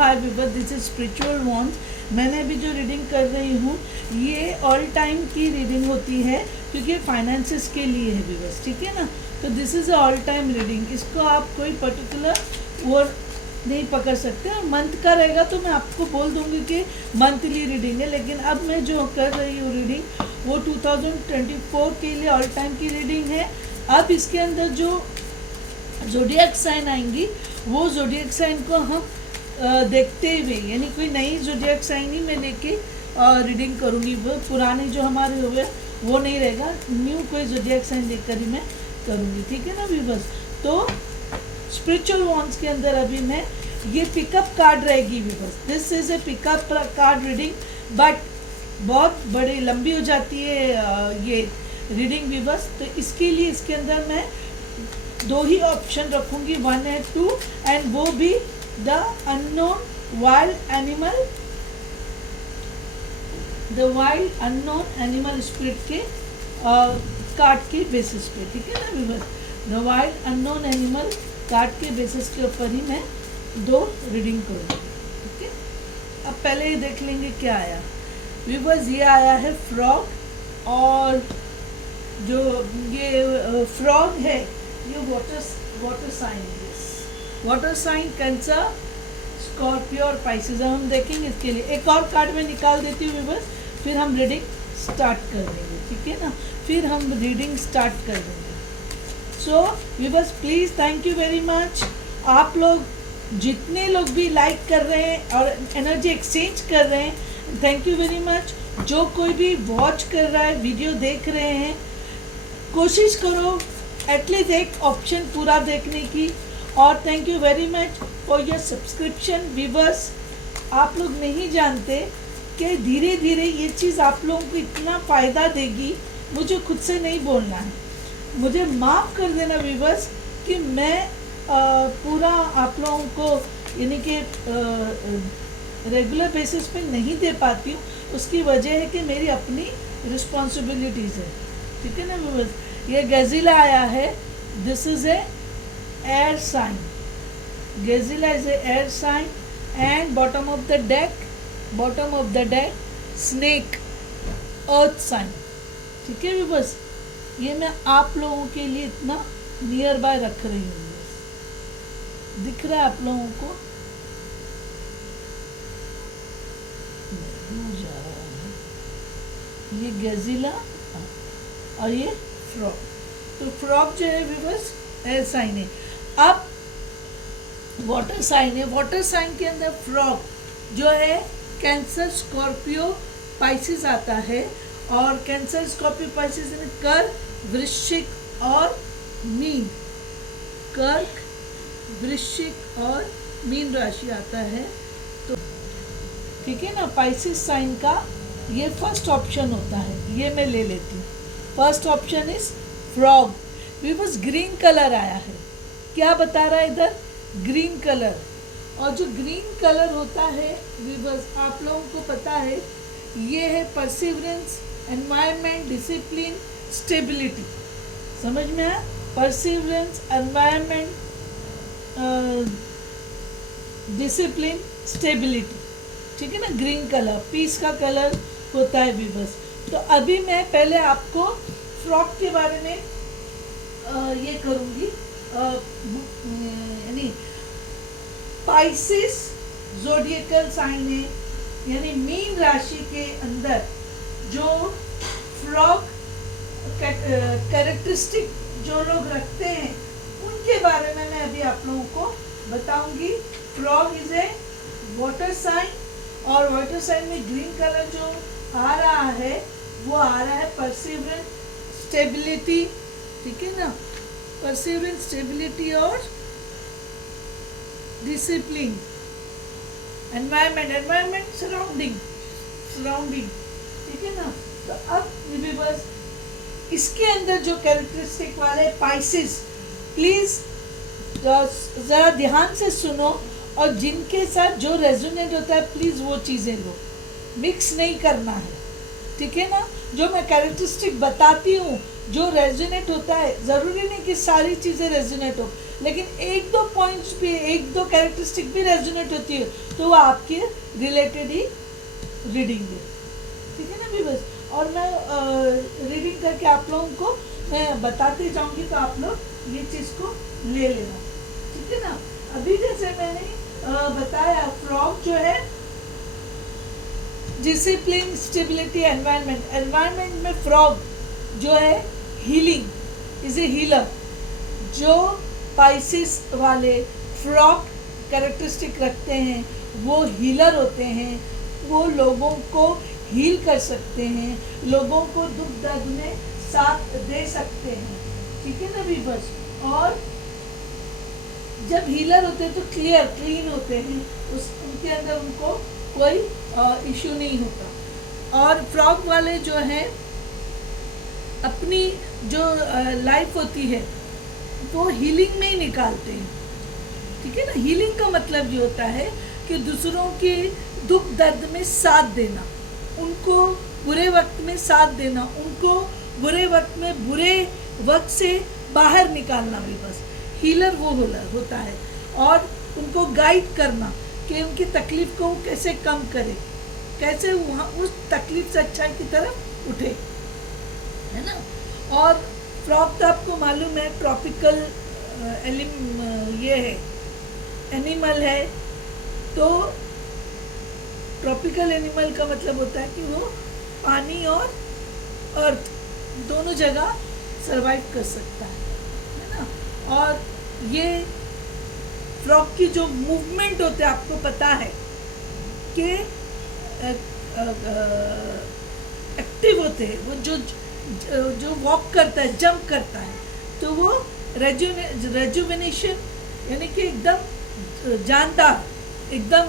Hi viewer, this is spiritual wands. मैंने अभी जो रीडिंग कर रही हूँ ये ऑल टाइम की रीडिंग होती है क्योंकि फाइनेंसेस के लिए है व्यूअर्स, ठीक है ना। तो this is all time reading, इसको आप कोई पर्टिकुलर और नहीं पकड़ सकते। और मंथ का रहेगा तो मैं आपको बोल दूंगी कि मंथली रीडिंग है, लेकिन अब मैं जो कर रही हूँ रीडिंग वो 2024 के लिए ऑल टाइम की रीडिंग है। अब इसके अंदर जो ज़ोडिएक साइन आएंगी वो ज़ोडिएक साइन को हम देखते हुए, यानी कोई नई ज़ोडिएक साइन ही मैं लेके रीडिंग करूँगी। वो पुराने जो हमारे हुए वो नहीं रहेगा, न्यू कोई ज़ोडिएक साइन देखकर ही मैं करूँगी, ठीक है ना व्यूअर्स। तो स्पिरिचुअल वॉन्स के अंदर अभी मैं ये पिकअप कार्ड रहेगी viewers. This is A pickup card reading, but बहुत बड़ी लंबी हो जाती है ये रीडिंग व्यूअर्स। तो इसके लिए इसके अंदर मैं दो ही ऑप्शन रखूँगी, 1 and 2, एंड वो भी the unknown wild animal, the wild unknown animal spirit के कार्ड के बेसिस पे, ठीक है ना viewers. The wild unknown animal card के बेसिस के ऊपर ही मैं दो रीडिंग करूँगी, ठीक है। अब पहले ही देख लेंगे क्या आया व्यूअर्स। ये आया है फ्रॉग, और जो ये फ्रॉग है ये वाटर साइन है। वाटर साइन कैंसर, स्कॉर्पियो और पाइसेस। हम देखेंगे इसके लिए एक और कार्ड में निकाल देती हूँ व्यूअर्स, फिर हम रीडिंग स्टार्ट कर देंगे, ठीक है ना। फिर हम रीडिंग स्टार्ट कर देंगे। So viewers please thank you very much. आप लोग जितने लोग भी लाइक कर रहे हैं और एनर्जी एक्सचेंज कर रहे हैं, थैंक यू वेरी मच। जो कोई भी वॉच कर रहा है, वीडियो देख रहे हैं, कोशिश करो एटलीस्ट एक ऑप्शन पूरा देखने की। और thank you very much for your subscription viewers. आप लोग नहीं जानते कि धीरे धीरे ये चीज़ आप लोगों को इतना फ़ायदा देगी, मुझे खुद से नहीं बोलना है। मुझे माफ़ कर देना व्यूअर्स कि मैं पूरा आप लोगों को यानी कि रेगुलर बेसिस पे नहीं दे पाती हूँ। उसकी वजह है कि मेरी अपनी रिस्पॉन्सिबिलिटीज़ है, ठीक है ना व्यूअर्स। ये गैजिला आया है, this is a air sign. गैजिला is a air sign and bottom of the deck snake, earth sign, ठीक है व्यूअर्स। ये मैं आप लोगों के लिए इतना नियर बाय रख रही हूँ, दिख रहा है आप लोगों को? जा रहा है ये गैजिला और ये फ्रॉग। तो फ्रॉग जो है व्यूअर्स एयर साइन है। अब वाटर साइन है। वाटर साइन के अंदर फ्रॉग जो है कैंसर, स्कॉर्पियो, पाइसेस आता है। और कैंसर, स्कॉर्पियो, पाइसेस में कर्क, वृश्चिक और मीन, कर्क, वृश्चिक और मीन राशि आता है। तो ठीक है ना, पाइसेस साइन का ये फर्स्ट ऑप्शन होता है, ये मैं ले लेती हूँ। First option is frog. Viewers green colour आया है, क्या बता रहा है इधर? Green colour. और जो ग्रीन कलर होता है व्यूअर्स आप लोगों को पता है ये है परसिवरेंस, एनवायरनमेंट, डिसिप्लिन, स्टेबिलिटी। समझ में आया? परसिवरेंस, एनवायरनमेंट, डिसिप्लिन, स्टेबिलिटी, ठीक है ना। ग्रीन कलर पीस का कलर होता है व्यूअर्स। तो अभी मैं पहले आपको फ्रॉग के बारे में ये करूँगी, यानी पाइसेस ज़ोडिएकल साइन है, यानी मीन राशि के अंदर जो फ्रॉग कैरेक्टरिस्टिक जो लोग रखते हैं उनके बारे में मैं अभी आप लोगों को बताऊंगी। Frog is a water sign, और वाटर साइन में ग्रीन कलर जो आ रहा है वो आ रहा है परसिवरेंस, स्टेबिलिटी, ठीक है ना। परसिवरेंस, स्टेबिलिटी और डिसिप्लिन, एनवायरनमेंट, सराउंडिंग, ठीक है ना। तो अब बस इसके अंदर जो कैरेक्टरिस्टिक वाले पाइसेस, प्लीज ज़रा ध्यान से सुनो, और जिनके साथ जो रेजोनेट होता है प्लीज़ वो चीज़ें लो, मिक्स नहीं करना है, ठीक है ना। जो मैं कैरेक्टरिस्टिक बताती हूँ जो रेजोनेट होता है, ज़रूरी नहीं कि सारी चीज़ें रेजोनेट हो, लेकिन एक दो पॉइंट्स भी, एक दो कैरेक्टरिस्टिक भी रेजोनेट होती है तो वो आपके रिलेटेड ही रीडिंग है, ठीक है ना भी बस। और मैं रीडिंग करके आप लोगों को मैं बताते जाऊंगी तो आप लोग ये चीज़ को ले लेना, ठीक है ना। अभी जैसे मैंने बताया फ्रॉग जो है डिसिप्लिन, स्टेबिलिटी, एनवायरनमेंट। एनवायरनमेंट में फ्रॉग जो है हीलिंग, इज ए हीलर। जो पाइसिस वाले फ्रॉग कैरेक्टरिस्टिक रखते हैं वो हीलर होते हैं, वो लोगों को हील कर सकते हैं, लोगों को दुख दर्द में साथ दे सकते हैं, ठीक है ना भी बस। और जब हीलर होते हैं तो क्लियर क्लीन होते हैं, उनके अंदर उनको कोई इश्यू नहीं होता। और फ्रॉग वाले जो हैं अपनी जो लाइफ होती है वो हीलिंग में ही निकालते हैं, ठीक है ना। हीलिंग का मतलब ये होता है कि दूसरों के दुख दर्द में साथ देना, उनको बुरे वक्त में साथ देना, उनको बुरे वक्त में बुरे वक्त से बाहर निकालना भी बस हीलर वो होता है। और उनको गाइड करना कि उनकी तकलीफ को वो कैसे कम करे, कैसे वहाँ उस तकलीफ से अच्छाई की तरफ उठे, है ना। और फ्रॉग तो आपको मालूम है ट्रॉपिकल ये है, एनिमल है। तो ट्रॉपिकल एनिमल का मतलब होता है कि वो पानी और अर्थ दोनों जगह सरवाइव कर सकता है ना। और ये फ्रॉग की जो मूवमेंट होते हैं आपको पता है कि एक्टिव होते हैं, वो जो वॉक करता है, जंप करता है, तो वो रेजुवेनेशन यानी कि एकदम जानदार, एकदम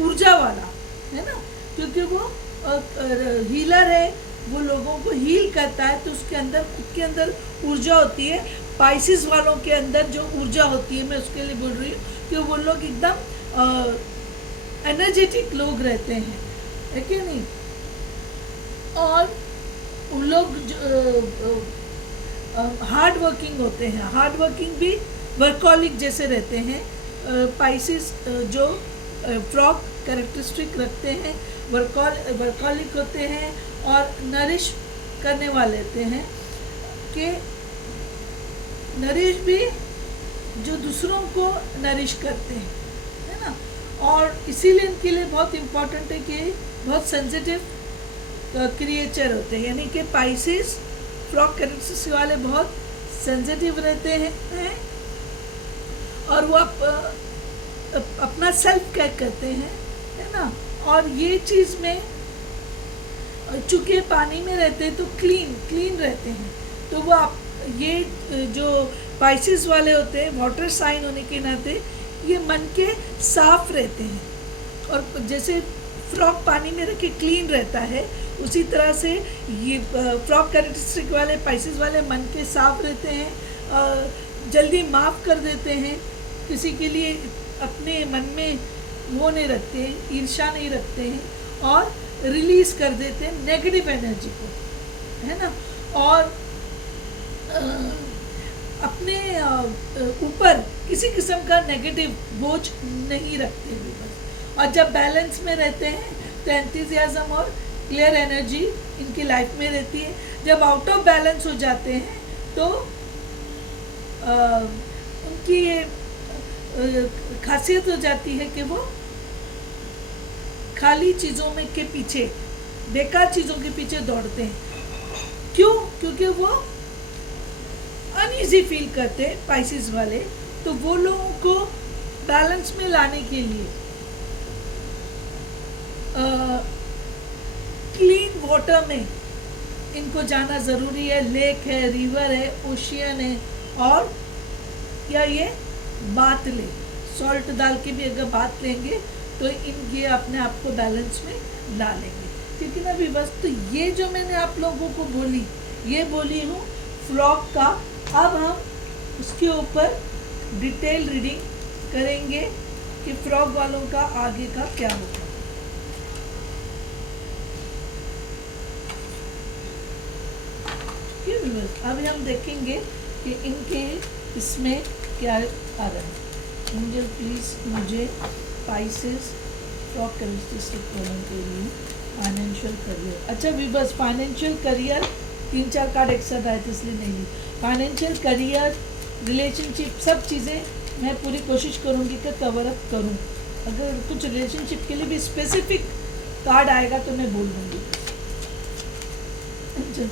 ऊर्जा वाला, है ना। क्योंकि वो हीलर है, वो लोगों को हील करता है, तो उसके अंदर खुद के अंदर ऊर्जा होती है। पाइसिस वालों के अंदर जो ऊर्जा होती है, मैं उसके लिए बोल रही हूँ कि वो लोग एकदम एनर्जेटिक लोग रहते हैं, है कि नहीं। और उन लोग हार्ड वर्किंग होते हैं, हार्ड वर्किंग भी वर्कॉलिक जैसे रहते हैं। पाइसिस जो फ्रॉग कैरेक्टरिस्टिक रखते हैं वर्कॉलिक होते हैं और नरिश करने वाले होते हैं कि नरिश भी जो दूसरों को नरिश करते हैं, है ना। और इसीलिए इनके लिए बहुत इम्पोर्टेंट है कि बहुत सेंसिटिव क्रिएचर होते हैं, यानी कि पाइसिस फ्रॉग कैरेक्टरिस्टिक वाले बहुत सेंसिटिव रहते हैं और वो अपना सेल्फ केयर करते हैं, है ना। और ये चीज़ में चूँकि पानी में रहते हैं तो क्लीन रहते हैं, तो वो आप ये जो पाइसिस वाले होते हैं वाटर साइन होने के नाते ये मन के साफ रहते हैं। और जैसे फ्रॉग पानी में रह के क्लीन रहता है, उसी तरह से ये फ्रॉग कैरेक्टरिस्टिक वाले पाइसिस वाले मन के साफ रहते हैं, जल्दी माफ़ कर देते हैं, किसी के लिए अपने मन में वो नहीं रखते हैं, ईर्ष्या नहीं रखते हैं, और रिलीज़ कर देते हैं नेगेटिव एनर्जी को, है ना। और अपने ऊपर किसी किस्म का नेगेटिव बोझ नहीं रखते भी बस। और जब बैलेंस में रहते हैं तो एंथुसियाज्म और क्लियर एनर्जी इनकी लाइफ में रहती है। जब आउट ऑफ बैलेंस हो जाते हैं तो उनकी ये खासियत हो जाती है कि वो खाली चीज़ों में के पीछे, बेकार चीज़ों के पीछे दौड़ते हैं। क्यों? क्योंकि वो अनईजी फील करते हैं पाइसिस वाले। तो वो लोगों को बैलेंस में लाने के लिए क्लीन वाटर में इनको जाना ज़रूरी है। लेक है, रिवर है, ओशियन है, और या ये बात ले, सॉल्ट डाल के भी अगर बात लेंगे तो ये अपने आप को बैलेंस में ला लेंगे, ठीक है ना भी बस। तो ये जो मैंने आप लोगों को बोली, ये बोली हूँ फ्रॉग का। अब हम उसके ऊपर डिटेल रीडिंग करेंगे कि फ्रॉग वालों का आगे का क्या होगा। अभी हम देखेंगे कि इनके इसमें क्या आ रहा है? एंजल प्लीज मुझे स्पाइसेस स्टॉक कैरेक्टरिस्टिक प्रॉब्लम के लिए फाइनेंशियल करियर। अच्छा VBUS financial career 3-4 card extra आए थे इसलिए नहीं ली। फाइनेंशियल करियर, रिलेशनशिप, सब चीज़ें मैं पूरी कोशिश करूँगी कि कवर अप करूँ। अगर कुछ रिलेशनशिप के लिए भी स्पेसिफिक कार्ड आएगा तो मैं बोल दूँगी। मुझे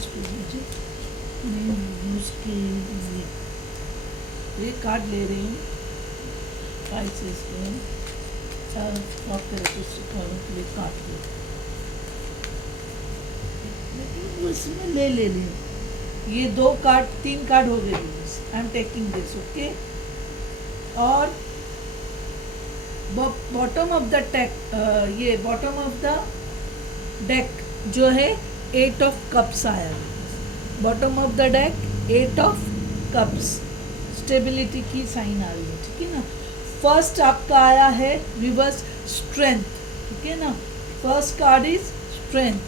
मैं यूज़ के लिए ये कार्ड ले रही हूँ स्पाइसेस में काट उसमें ले ली। ये 3 कार्ड हो गए। I am taking this okay. और बॉटम ऑफ द ये बॉटम ऑफ द डेक जो है 8 ऑफ कप्स आया। Bottom of the deck 8 of cups, stability की साइन आ रही है, ठीक है ना। फर्स्ट आपका आया है रिवर्स स्ट्रेंथ, ठीक है ना। First card is strength,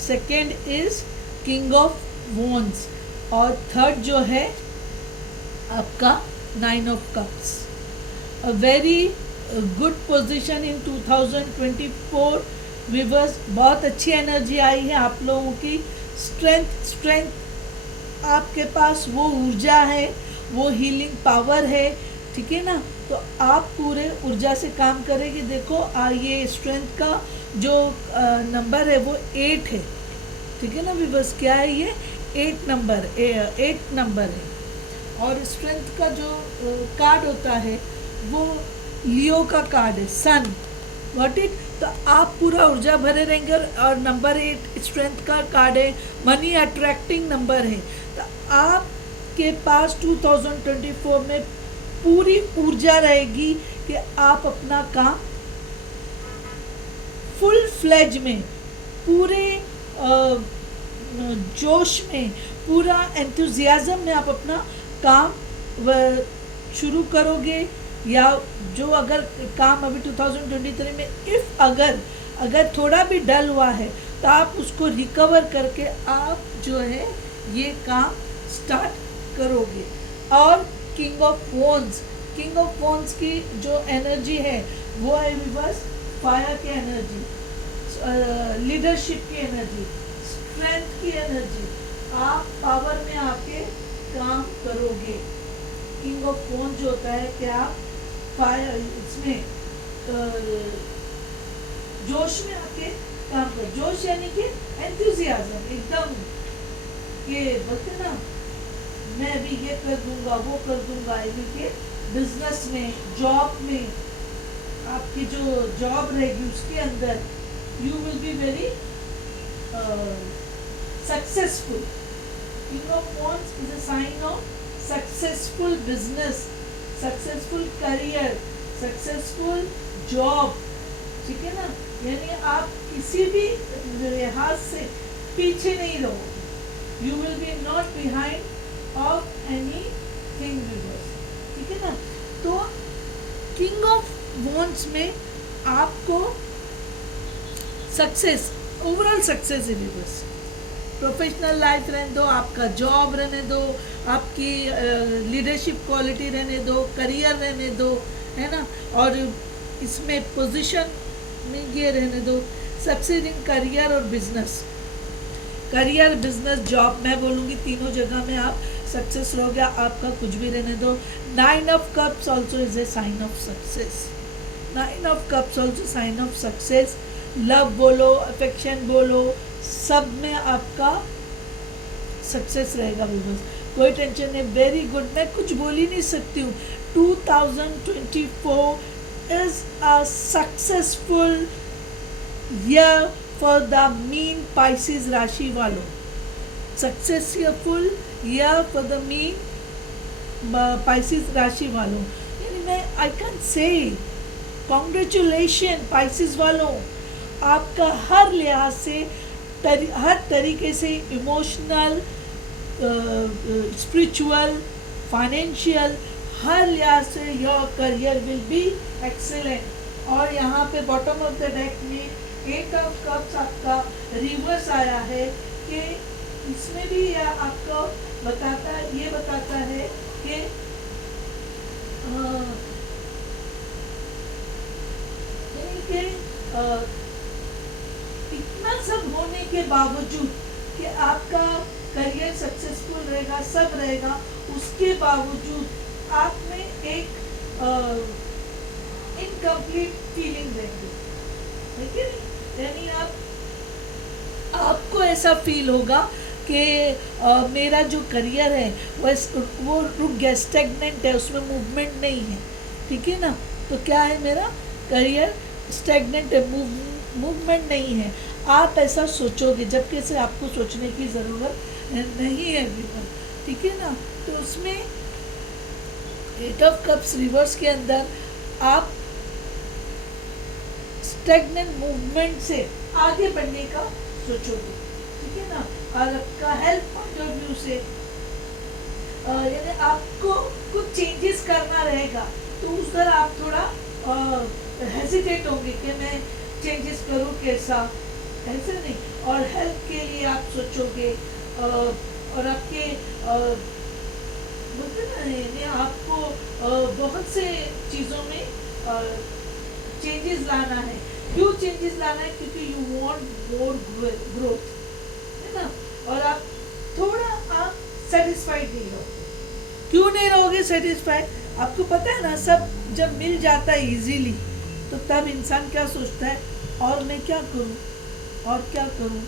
second is king of wands और थर्ड जो है आपका 9 of cups. A very good position in 2024 weavers. बहुत अच्छी एनर्जी आई है आप लोगों की। स्ट्रेंथ आपके पास वो ऊर्जा है, वो हीलिंग पावर है, ठीक है ना। तो आप पूरे ऊर्जा से काम करेंगे। देखो ये स्ट्रेंथ का जो नंबर है वो 8 है, ठीक है ना विवर्स। क्या है ये? 8 नंबर है। और स्ट्रेंथ का जो कार्ड होता है वो लियो का कार्ड है, सन। What it? तो आप पूरा ऊर्जा भरे रहेंगे। और नंबर 8 स्ट्रेंथ का कार्ड है, मनी अट्रैक्टिंग नंबर है। तो आपके पास 2024 में पूरी ऊर्जा रहेगी कि आप अपना काम फुल फ्लेज में, पूरे जोश में, पूरा एंथुजियाज्म में आप अपना काम शुरू करोगे। या जो अगर काम अभी 2023 में अगर थोड़ा भी डल हुआ है तो आप उसको रिकवर करके आप जो है ये काम स्टार्ट करोगे। और किंग ऑफ वॉन्ड्स की जो एनर्जी है वो है विवर्स फायर की एनर्जी, लीडरशिप की एनर्जी, स्ट्रेंथ की एनर्जी। आप पावर में आके काम करोगे। किंग ऑफ वॉन्ड्स जो होता है कि आप फायर इसमें जोश में आके काम करो। जोश यानी कि एंथुजियाज्म, एकदम ये बोलते ना मैं भी ये कर दूंगा वो कर दूंगा। यानी कि बिजनेस में, जॉब में, आपकी जो जॉब रहेगी उसके अंदर you will be very successful. King of wands is a sign of successful business, successful career, successful job, ठीक है ना। यानी आप किसी भी लिहाज से पीछे नहीं रहोगे। You will B not behind of any thing weavers, ठीक है ना। तो किंग ऑफ वॉन्ड्स में आपको सक्सेस, ओवरऑल सक्सेस है विवर्स। प्रोफेशनल लाइफ रहने दो, आपका जॉब रहने दो, आपकी लीडरशिप क्वालिटी रहने दो, करियर रहने दो, है ना। और इसमें पोजीशन में ये रहने दो, सक्सेस इन करियर और बिजनेस। करियर, बिजनेस, जॉब, मैं बोलूँगी तीनों जगह में आप सक्सेस रहोगे। आपका कुछ भी रहने दो। 9 of cups also is a sign of success. 9 of cups also sign of success. Love बोलो, अफेक्शन बोलो, सब में आपका सक्सेस रहेगा बिल्कुल, कोई टेंशन नहीं। वेरी गुड, मैं कुछ बोल ही नहीं सकती हूँ। 2024 is a successful year for the mean Pisces राशि वालों। Successful year for the mean Pisces राशि वालों। यानी मैं I can say congratulation Pisces वालों, आपका हर लिहाज से, हर तरीके से, इमोशनल, स्पिरिचुअल, फाइनेंशियल, हर लिहाज से your career will be excellent. और यहाँ पे बॉटम ऑफ द डेक में 8 ऑफ कप्स आपका रिवर्स आया है कि इसमें भी यह आपको बताता है कि यानी कि इतना सब होने के बावजूद कि आपका करियर सक्सेसफुल रहेगा, सब रहेगा, उसके बावजूद आप में एक इनकम्प्लीट फीलिंग रहेगी, ठीक है? यानी आपको ऐसा फील होगा कि मेरा जो करियर है वो रुक गया, स्टैग्नेंट है, उसमें मूवमेंट नहीं है, ठीक है ना? तो क्या है, मेरा करियर स्टैग्नेंट है, मूवमेंट नहीं है। आप ऐसा सोचोगे, जबकि इसे आपको सोचने की ज़रूरत नहीं है, ठीक है ना? तो उसमें एट ऑफ कप्स रिवर्स के अंदर आप स्टैग्नेंट मूवमेंट से आगे बढ़ने का सोचोगे, ठीक है ना? और आपका हेल्थ पॉइंट ऑफ व्यू से यानी आपको कुछ चेंजेस करना रहेगा, तो उस तरह आप थोड़ा हेजिटेट होंगे कि मैं चेंजेस करूँ कैसा, ऐसे नहीं। और हेल्थ के लिए आप सोचोगे, और आपके बोलते ना, यानी आपको बहुत से चीज़ों में चेंजेस लाना है। क्यों चेंजेस लाना है? क्योंकि यू वांट मोर ग्रोथ, है ना? और आप थोड़ा आप सेटिस्फाइड नहीं रहोगे। क्यों नहीं रहोगे सेटिस्फाइड? आपको पता है ना, सब जब मिल जाता है इजीली, तो तब इंसान क्या सोचता है, और मैं क्या करूं, और क्या करूं,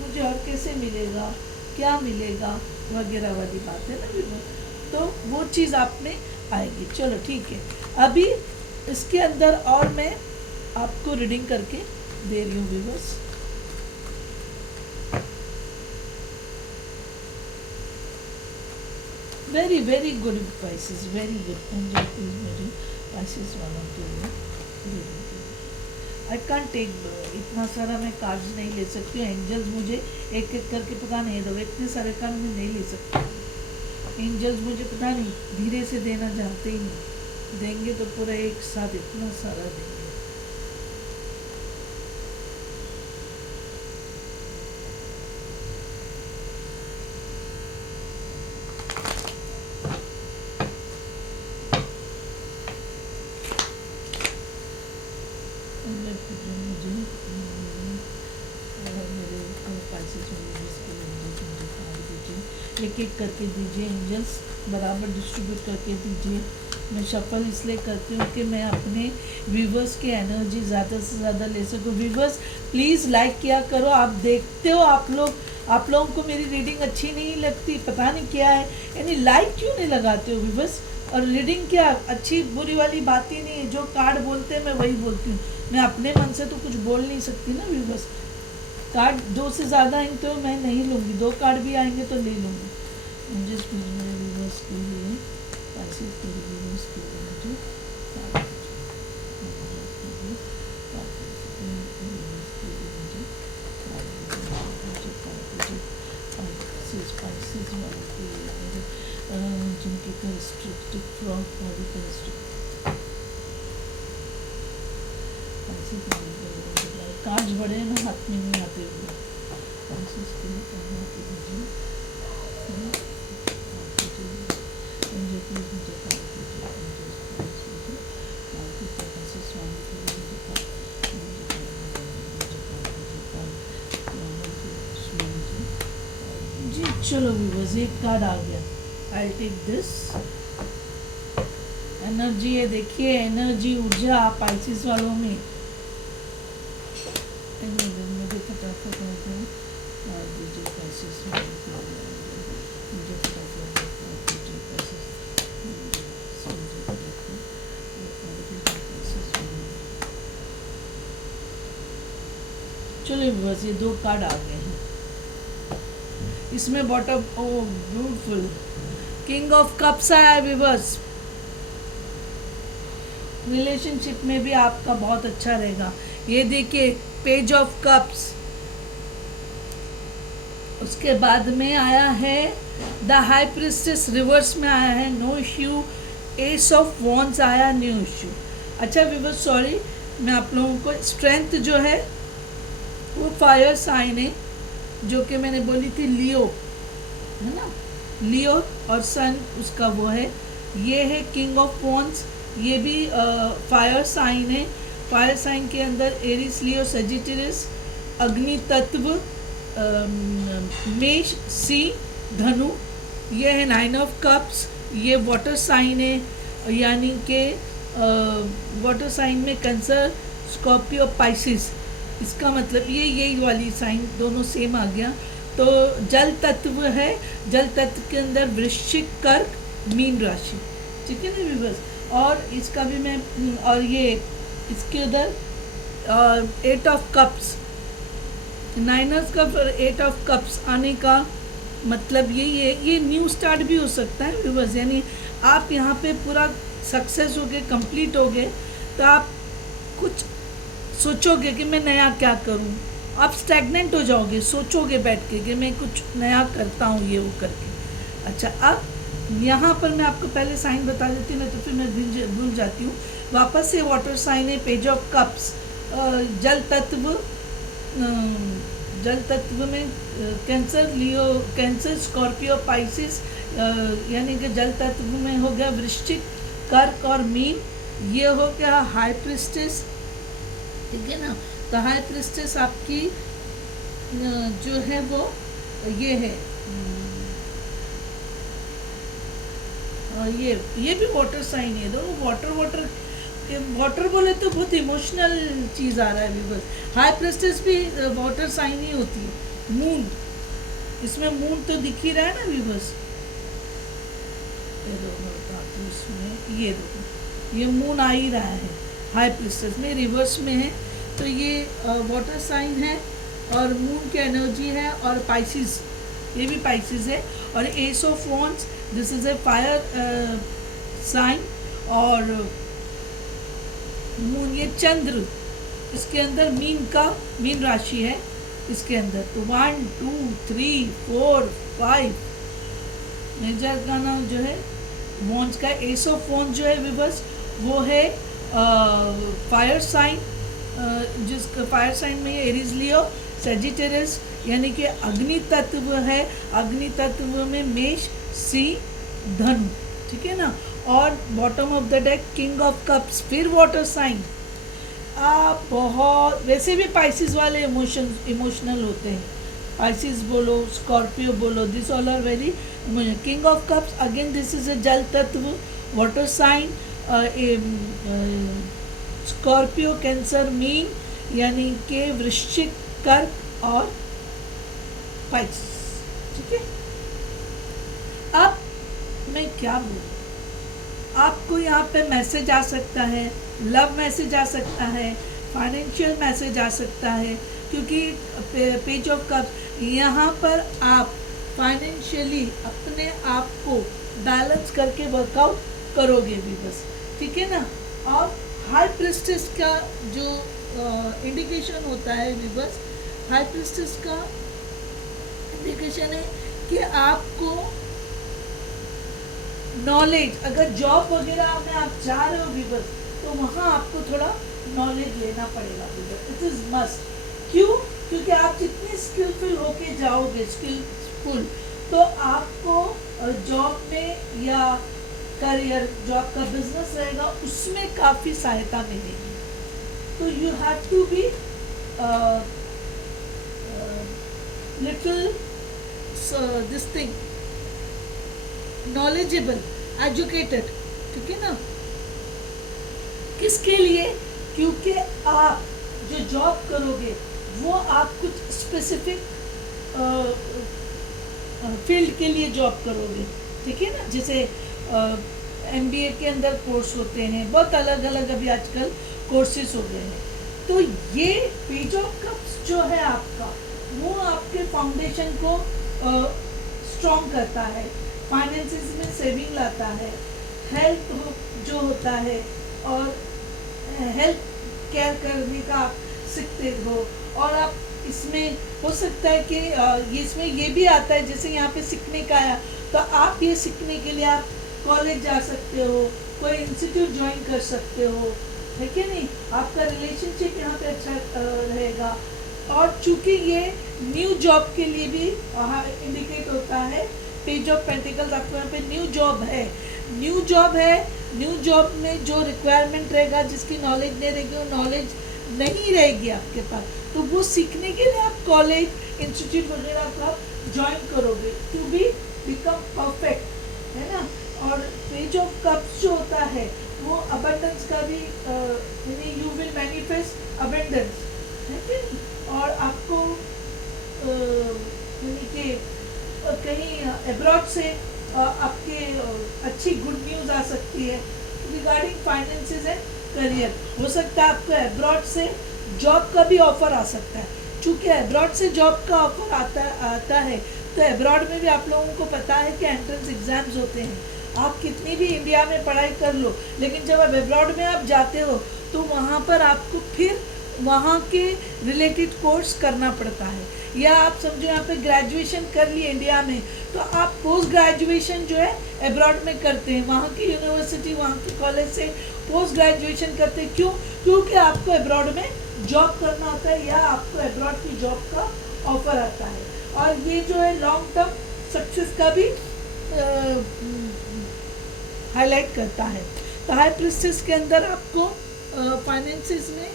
मुझे और कैसे मिलेगा, क्या मिलेगा, वगैरह वाली बात है ना। तो वो चीज़ आप में आएगी। चलो ठीक है, अभी इसके अंदर और मैं आपको रीडिंग करके दे रही हूँ viewers. Very very good Pisces, very good. Angel please मेरी Pisces वालों के लिए आई कांट टेक, इतना सारा मैं कार्ड्स नहीं ले सकती हूँ। एंजल्स मुझे एक एक करके पता नहीं दो, इतने सारे कार्ड मैं नहीं ले सकती। एंजल्स मुझे पता नहीं धीरे से देना जानते ही नहीं, देंगे तो पूरा एक साथ इतना सारा देंगे। एक एक करके दीजिए एंजल्स, बराबर डिस्ट्रीब्यूट करके दीजिए। मैं शफल इसलिए करती हूँ कि मैं अपने व्यूवर्स की एनर्जी ज़्यादा से ज़्यादा ले सकूँ। व्यूवर्स प्लीज़ लाइक किया करो। आप देखते हो, आप लोगों को मेरी रीडिंग अच्छी नहीं लगती, पता नहीं क्या है, यानी लाइक क्यों नहीं लगाते हो व्यूवर्स? और रीडिंग क्या अच्छी बुरी वाली बात ही नहीं है, जो कार्ड बोलते हैं मैं वही बोलती हूँ। मैं अपने मन से तो कुछ बोल नहीं सकती ना व्यूवर्स। कार्ड 2 से ज़्यादा आएंगे तो मैं नहीं लूँगी, 2 कार्ड भी आएंगे तो ले लूँगी। जिस मेरे व्यूवर्स के लिए, Pisces के व्यूवर्स के लिए मुझे Pisces वालों के लिए मेरे जिनकी constructive frock body construct cards बड़े ना हाथ में नहीं आते हुए। Pisces के लिए कहना कि मुझे जी चलो व्यूअर्स, एक कार्ड आ गया। आई टेक दिस एनर्जी है, देखिए एनर्जी, ऊर्जा Pisces वालों में। मुझे फटाफट होते हैं और दीजिए Pisces मुझे फटाफट चलो बस ये 2 कार्ड आ गए हैं। इसमें bottom, O beautiful, king of cups आया है व्यूअर्स। रिलेशनशिप में भी आपका बहुत अच्छा रहेगा। ये देखिए पेज ऑफ कप्स, उसके बाद में आया है द हाई प्रिस्टेस, रिवर्स में आया है no issue, ace of wands आया, न्यू इश्यू। अच्छा व्यूअर्स सॉरी, मैं आप लोगों को स्ट्रेंथ जो है वो फायर साइन है, जो कि मैंने बोली थी लियो, है ना, लियो, और सन उसका वो है ये है किंग ऑफ वॉन्ड्स, ये भी फायर साइन है। फायर साइन के अंदर एरिस, लियो, सजिटेरियस, अग्नि तत्व, मेष, सी, धनु। ये है नाइन ऑफ कप्स, ये वाटर साइन है, यानी कि वाटर साइन में कैंसर, स्कॉर्पियो, पाइसिस। इसका मतलब ये यही वाली साइन दोनों सेम आ गया। तो जल तत्व है, जल तत्व के अंदर वृश्चिक, कर्क, मीन राशि, ठीक है ना व्यूअर्स। और इसका भी मैं, और ये इसके उधर एट ऑफ कप्स, नाइनर्स का एट ऑफ कप्स आने का मतलब यही है, ये न्यू स्टार्ट भी हो सकता है व्यूअर्स। यानी आप यहाँ पे पूरा सक्सेस हो गए, कंप्लीट हो गए, तो आप कुछ सोचोगे कि मैं नया क्या करूँ, आप स्टैग्नेंट हो जाओगे, सोचोगे बैठ के कि मैं कुछ नया करता हूँ ये वो करके। अच्छा, अब यहाँ पर मैं आपको पहले साइन बता देती हूँ, नहीं तो फिर मैं भूल जाती हूँ। वापस से वाटर साइन है, पेज ऑफ कप्स, जल तत्व, जल तत्व में कैंसर, लियो, कैंसर, स्कॉर्पियो, पाइसिस, यानी कि जल तत्व में हो गया वृश्चिक, कर्क और मीन। ये हो गया हाई प्रिस्टेस, ठीक है ना। तो हाई प्रिस्टेस आपकी जो है वो ये है, ये भी वाटर साइन है। दोनों वाटर वाटर वाटर बोले तो बहुत इमोशनल चीज़ आ रहा है व्यूअर्स। हाई प्रिस्टेस भी वाटर साइन ही होती है। मून, इसमें मून तो दिख ही रहा है ना व्यूअर्स, ये देखो बताती हूँ, इसमें ये देखो ये मून आ ही रहा है, हाई प्रिस्टेस में रिवर्स में है। तो ये वाटर साइन है और मून की एनर्जी है, और पाइसिस, ये भी पाइसिस है। और ace of wands, this is a fire sign, और मून ये चंद्र, इसके अंदर मीन का, मीन राशि है इसके अंदर। तो 1 2 3 4 5 मेजर का नाम जो है वॉन्ड्स का, एस ऑफ वॉन्ड्स जो है विवर्स वो है फायर साइन, जिसका फायर साइन में एरीज, लियो, सजिटेरियस, यानी कि अग्नि तत्व है। अग्नि तत्व में मेष, सी, धनु, ठीक है ना। और bottom of the deck king of cups, फिर वाटर साइन। आप बहुत, वैसे भी पाइसिस वाले इमोशनल होते हैं, पाइसिस बोलो, स्कॉर्पियो बोलो, this all are very. King of cups again this is a जल तत्व, वाटर साइन, स्कॉर्पियो, कैंसर, मीन, यानी कि वृश्चिक, कर्क और पाइसिस, ठीक है। अब मैं क्या बोलूँ, आपको यहाँ पे मैसेज आ सकता है, लव मैसेज आ सकता है, फाइनेंशियल मैसेज आ सकता है, क्योंकि पेज ऑफ कप्स यहाँ पर आप फाइनेंशियली अपने आप को बैलेंस करके वर्कआउट करोगे भी बस, ठीक है ना। और हाई प्रिस्टेस का जो इंडिकेशन होता है भी बस, हाई प्रिस्टेस का इंडिकेशन है कि आपको नॉलेज, अगर जॉब वगैरह में आप जा रहे हो भी बस, तो वहाँ आपको थोड़ा नॉलेज लेना पड़ेगा भी बस, इट इज़ मस्ट। क्यों? क्योंकि आप जितनी स्किलफुल होके जाओगे, स्किलफुल, तो आपको जॉब में या करियर, जो आपका बिजनेस रहेगा उसमें काफ़ी सहायता मिलेगी। तो you have to be little this thing knowledgeable, educated, ठीक है ना। किसके लिए? क्योंकि आप जो जॉब करोगे वो आप कुछ स्पेसिफिक फील्ड के लिए जॉब करोगे, ठीक है ना। जैसे MBA के अंदर कोर्स होते हैं, बहुत अलग अलग अभी आजकल कोर्सेज हो गए हैं। तो ये पेज ऑफ कप्स जो है आपका, वो आपके फाउंडेशन को स्ट्रॉन्ग करता है, फाइनेंसेस में सेविंग लाता है, हेल्थ जो होता है और हेल्थ केयर करने का आप सीखते हो। और आप इसमें हो सकता है कि इसमें ये भी आता है, जैसे यहाँ पे सीखने का आया, तो आप ये सीखने के लिए आप कॉलेज जा सकते हो, कोई इंस्टीट्यूट ज्वाइन कर सकते हो, है कि नहीं। आपका रिलेशनशिप यहाँ पे अच्छा रहेगा। और चूँकि ये न्यू जॉब के लिए भी इंडिकेट होता है, पेज ऑफ पेंटिकल्स आपको यहाँ पे न्यू जॉब है, न्यू जॉब है, न्यू जॉब में जो रिक्वायरमेंट रहेगा, जिसकी नॉलेज नहीं रहेगी, वो नॉलेज नहीं रहेगी आपके पास, तो वो सीखने के लिए आप कॉलेज इंस्टीट्यूट वगैरह का ज्वाइन करोगे टू बी बिकम परफेक्ट, है ना। और पेज ऑफ कप्स जो होता है वो अबंडेंस का भी, यू विल मैनिफेस्ट अबंडेंस, है कि नहीं। और आपको यानी कि कहीं अब्रॉड से आपके अच्छी गुड न्यूज़ आ सकती है रिगार्डिंग फाइनेंसेस एंड करियर। हो सकता है आपको अब्रॉड से जॉब का भी ऑफर आ सकता है। चूँकि अब्रॉड से जॉब का ऑफर आता है तो अब्रॉड में भी आप लोगों को पता है कि एंट्रेंस एग्ज़ाम्स होते हैं। आप कितनी भी इंडिया में पढ़ाई कर लो, लेकिन जब आप अब्रॉड में आप जाते हो तो वहाँ पर आपको फिर वहाँ के रिलेटेड कोर्स करना पड़ता है। या आप समझो यहाँ पे ग्रेजुएशन कर लिए इंडिया में, तो आप पोस्ट ग्रेजुएशन जो है अब्रॉड में करते हैं, वहाँ की यूनिवर्सिटी, वहाँ के कॉलेज से पोस्ट ग्रेजुएशन करते हैं। क्यों? क्योंकि आपको अब्रॉड में जॉब करना होता है या आपको अब्रॉड की जॉब का ऑफर आता है। और ये जो है लॉन्ग टर्म सक्सेस का भी हाईलाइट करता है। तो हाई प्रिस्टेस के अंदर आपको फाइनेंसेस में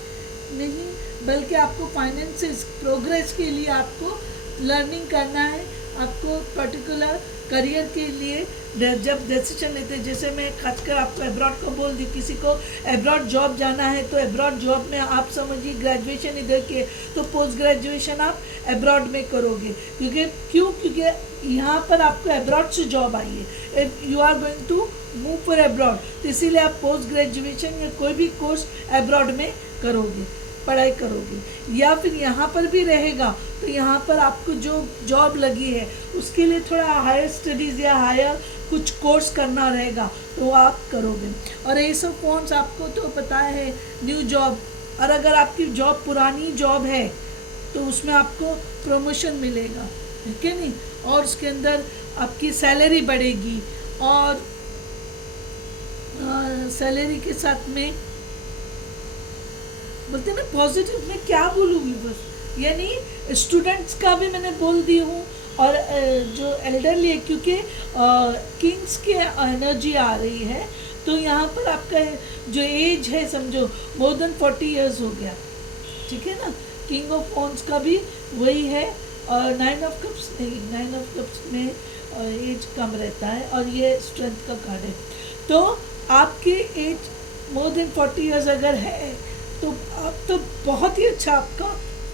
नहीं, बल्कि आपको फाइनेंसेस प्रोग्रेस के लिए आपको लर्निंग करना है। आपको पर्टिकुलर करियर के लिए जब डिसीजन लेते हैं, जैसे मैं खासकर आपको अब्रॉड को बोल दूँ, किसी को अब्रॉड जॉब जाना है तो अब्रॉड जॉब में आप समझिए ग्रेजुएशन इधर के, तो पोस्ट ग्रेजुएशन आप अब्रॉड में करोगे। क्योंकि यहाँ पर आपको अब्रॉड से जॉब आई है, you are going to move for abroad, तो इसीलिए आप पोस्ट ग्रेजुएशन या कोई भी कोर्स अब्रॉड में करोगे, पढ़ाई करोगे। या फिर यहाँ पर भी रहेगा तो यहाँ पर आपको जो जॉब लगी है उसके लिए थोड़ा हायर स्टडीज़ या हायर कुछ कोर्स करना रहेगा तो आप करोगे। और एस ऑफ वांड्स आपको तो पता है न्यू जॉब, और अगर आपकी जॉब पुरानी जॉब है तो उसमें आपको प्रमोशन मिलेगा, ठीक है नहीं, और उसके अंदर आपकी सैलरी बढ़ेगी। और सैलरी के साथ में बोलते हैं ना पॉजिटिव, में क्या बोलूँगी बस, यानी स्टूडेंट्स का भी मैंने बोल दी हूँ। और जो एल्डरली है, क्योंकि किंग्स की एनर्जी आ रही है, तो यहाँ पर आपका जो एज है समझो मोर देन 40 इयर्स हो गया, ठीक है ना। किंग ऑफ वॉन्ड्स का भी वही है, और 9 ऑफ कप्स नहीं, 9 ऑफ कप्स में एज कम रहता है, और ये स्ट्रेंथ का कार्ड है। तो आपके एज मोर देन 40 इयर्स अगर है तो अब तो बहुत ही अच्छा आपका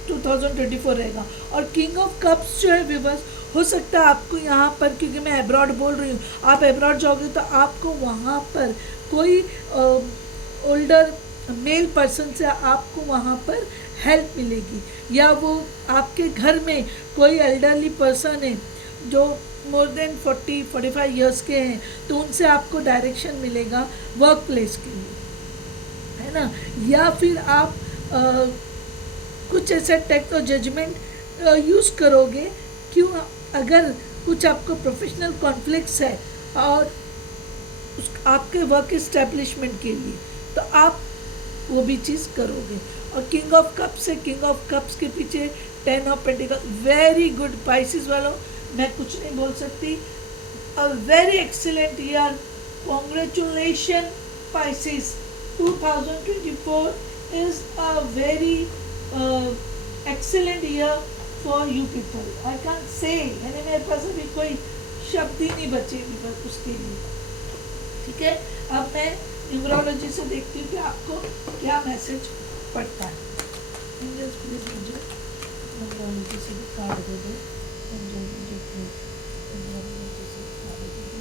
2024 रहेगा। और किंग ऑफ कप्स जो है विवर्स, हो सकता है आपको यहाँ पर, क्योंकि मैं अब्रॉड बोल रही हूँ, आप अब्रॉड जाओगे तो आपको वहाँ पर कोई ओल्डर मेल पर्सन से आपको वहाँ पर हेल्प मिलेगी, या वो आपके घर में कोई एल्डरली पर्सन है जो मोर देन 40-45 इयर्स के हैं, तो उनसे आपको डायरेक्शन मिलेगा वर्क प्लेस के लिए, है ना। या फिर आप कुछ ऐसा टेक्ट और जजमेंट यूज़ करोगे, क्यों, अगर कुछ आपको प्रोफेशनल कॉन्फ्लिक्ट्स है और आपके वर्क इस्टेब्लिशमेंट के लिए, तो आप वो भी चीज़ करोगे। और किंग ऑफ कप्स है, किंग ऑफ कप्स के पीछे 10 of pentacle, very good Pisces वालों, मैं कुछ नहीं बोल सकती, a very excellent year, congratulation Pisces, 2024 is a very excellent year for you people. I can't say, यानी मेरे पास अभी कोई शब्द ही नहीं बचे बस उसके लिए, ठीक है। अब मैं न्यूमरोलॉजी से देखती हूँ कि आपको क्या मैसेज पड़ता है। प्लीज मुझे न्यूमरोलॉजी से भी कार्ड दे दो, मुझे प्लीज न्यूमरोलॉजी से कार्ड दे दो।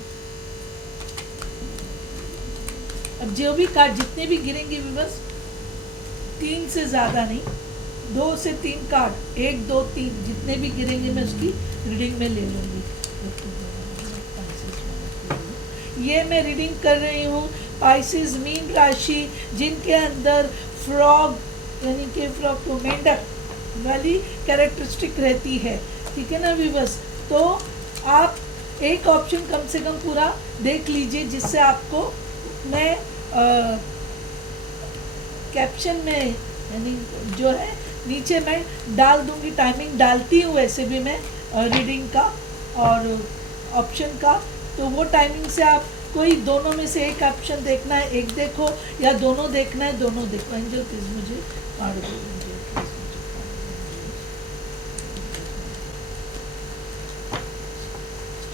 अब जो भी कार्ड जितने भी गिरेंगे बस 3 से ज़्यादा नहीं, 2 से 3 कार्ड, 1 2 3 जितने भी गिरेंगे मैं उसकी रीडिंग में ले लूँगी। ये मैं रीडिंग कर रही हूँ पाइसेस मीन राशि, जिनके अंदर फ्रॉग यानी कि फ्रॉग को मेंढक वाली कैरेक्टरिस्टिक रहती है, ठीक है ना व्यूअर्स। तो आप एक ऑप्शन कम से कम पूरा देख लीजिए, जिससे आपको मैं कैप्शन में यानी जो है नीचे मैं डाल दूंगी, टाइमिंग डालती हूँ वैसे भी मैं रीडिंग का और ऑप्शन का, तो वो टाइमिंग से आप कोई दोनों में से एक ऑप्शन देखना है, एक देखो, या दोनों देखना है, दोनों देखो। एंजल प्लीज मुझे कार्ड दो, एंजल प्लीज मुझे कार्ड।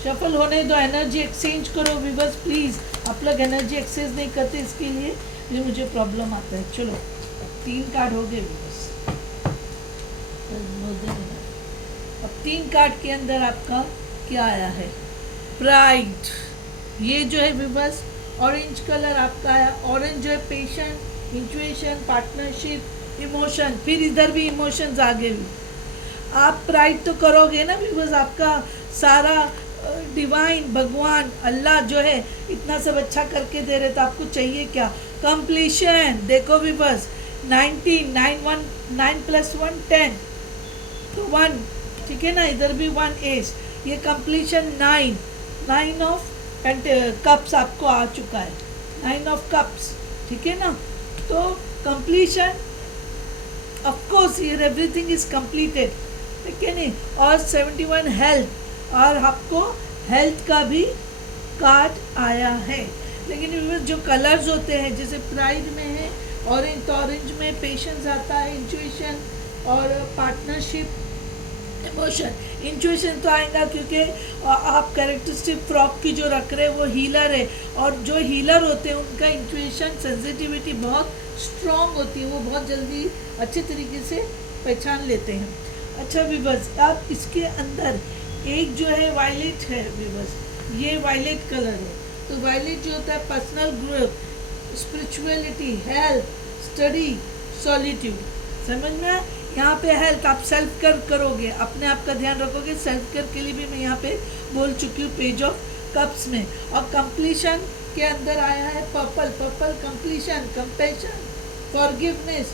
शफल होने दो, एनर्जी एक्सचेंज करो व्यूअर्स प्लीज। आप लोग एनर्जी एक्सचेंज नहीं करते, इसके लिए भी मुझे प्रॉब्लम आता है। चलो 3 कार्ड हो गए व्यूअर्स। अब 3 कार्ड के अंदर आपका क्या आया है? प्राइड। ये जो है व्यूअर्स ऑरेंज कलर आपका आया। ऑरेंज जो है पेशेंट, इंट्यूशन, पार्टनरशिप, इमोशन। फिर इधर भी इमोशंस आ गए। आप प्राइड तो करोगे ना व्यूअर्स, आपका सारा डिवाइन भगवान अल्लाह जो है इतना सब अच्छा करके दे रहे, तो आपको चाहिए क्या? कंप्लीशन। देखो व्यूअर्स 19, 9 + 1 10, तो 1, ठीक है ना, इधर भी 1 एज। ये कंप्लीशन 9 ऑफ कप्स आपको आ चुका है, 9 ऑफ कप्स, ठीक है ना। तो कंप्लीशन, ऑफ कोर्स ये एवरीथिंग इज कंप्लीटेड, ठीक है नहीं। और 71 हेल्थ, और आपको हेल्थ का भी कार्ड आया है। लेकिन जो कलर्स होते हैं, जैसे प्राइड में है ऑरेंज, तो ऑरेंज में पेशेंस आता है, इंट्यूशन और पार्टनरशिप, इमोशन। इंट्यूशन तो आएगा क्योंकि आप कैरेक्टरिस्टिक फ्रॉक की जो रख रहे हैं वो हीलर है, और जो हीलर होते हैं उनका इंट्यूशन सेंसिटिविटी बहुत स्ट्रॉन्ग होती है, वो बहुत जल्दी अच्छे तरीके से पहचान लेते हैं। अच्छा विवर्स, आप इसके अंदर एक जो है वायलेट है विवर्स, ये वायलेट कलर है। तो वायलेट जो होता है personal growth, spirituality, health, study, solitude. समझ में? यहाँ पे हेल्थ, आप सेल्फ केयर करोगे, अपने आप का ध्यान रखोगे। सेल्फ केयर के लिए भी मैं यहाँ पे बोल चुकी हूँ पेज ऑफ कप्स में। और कंप्लीशन के अंदर आया है purple. Purple completion, compassion, forgiveness,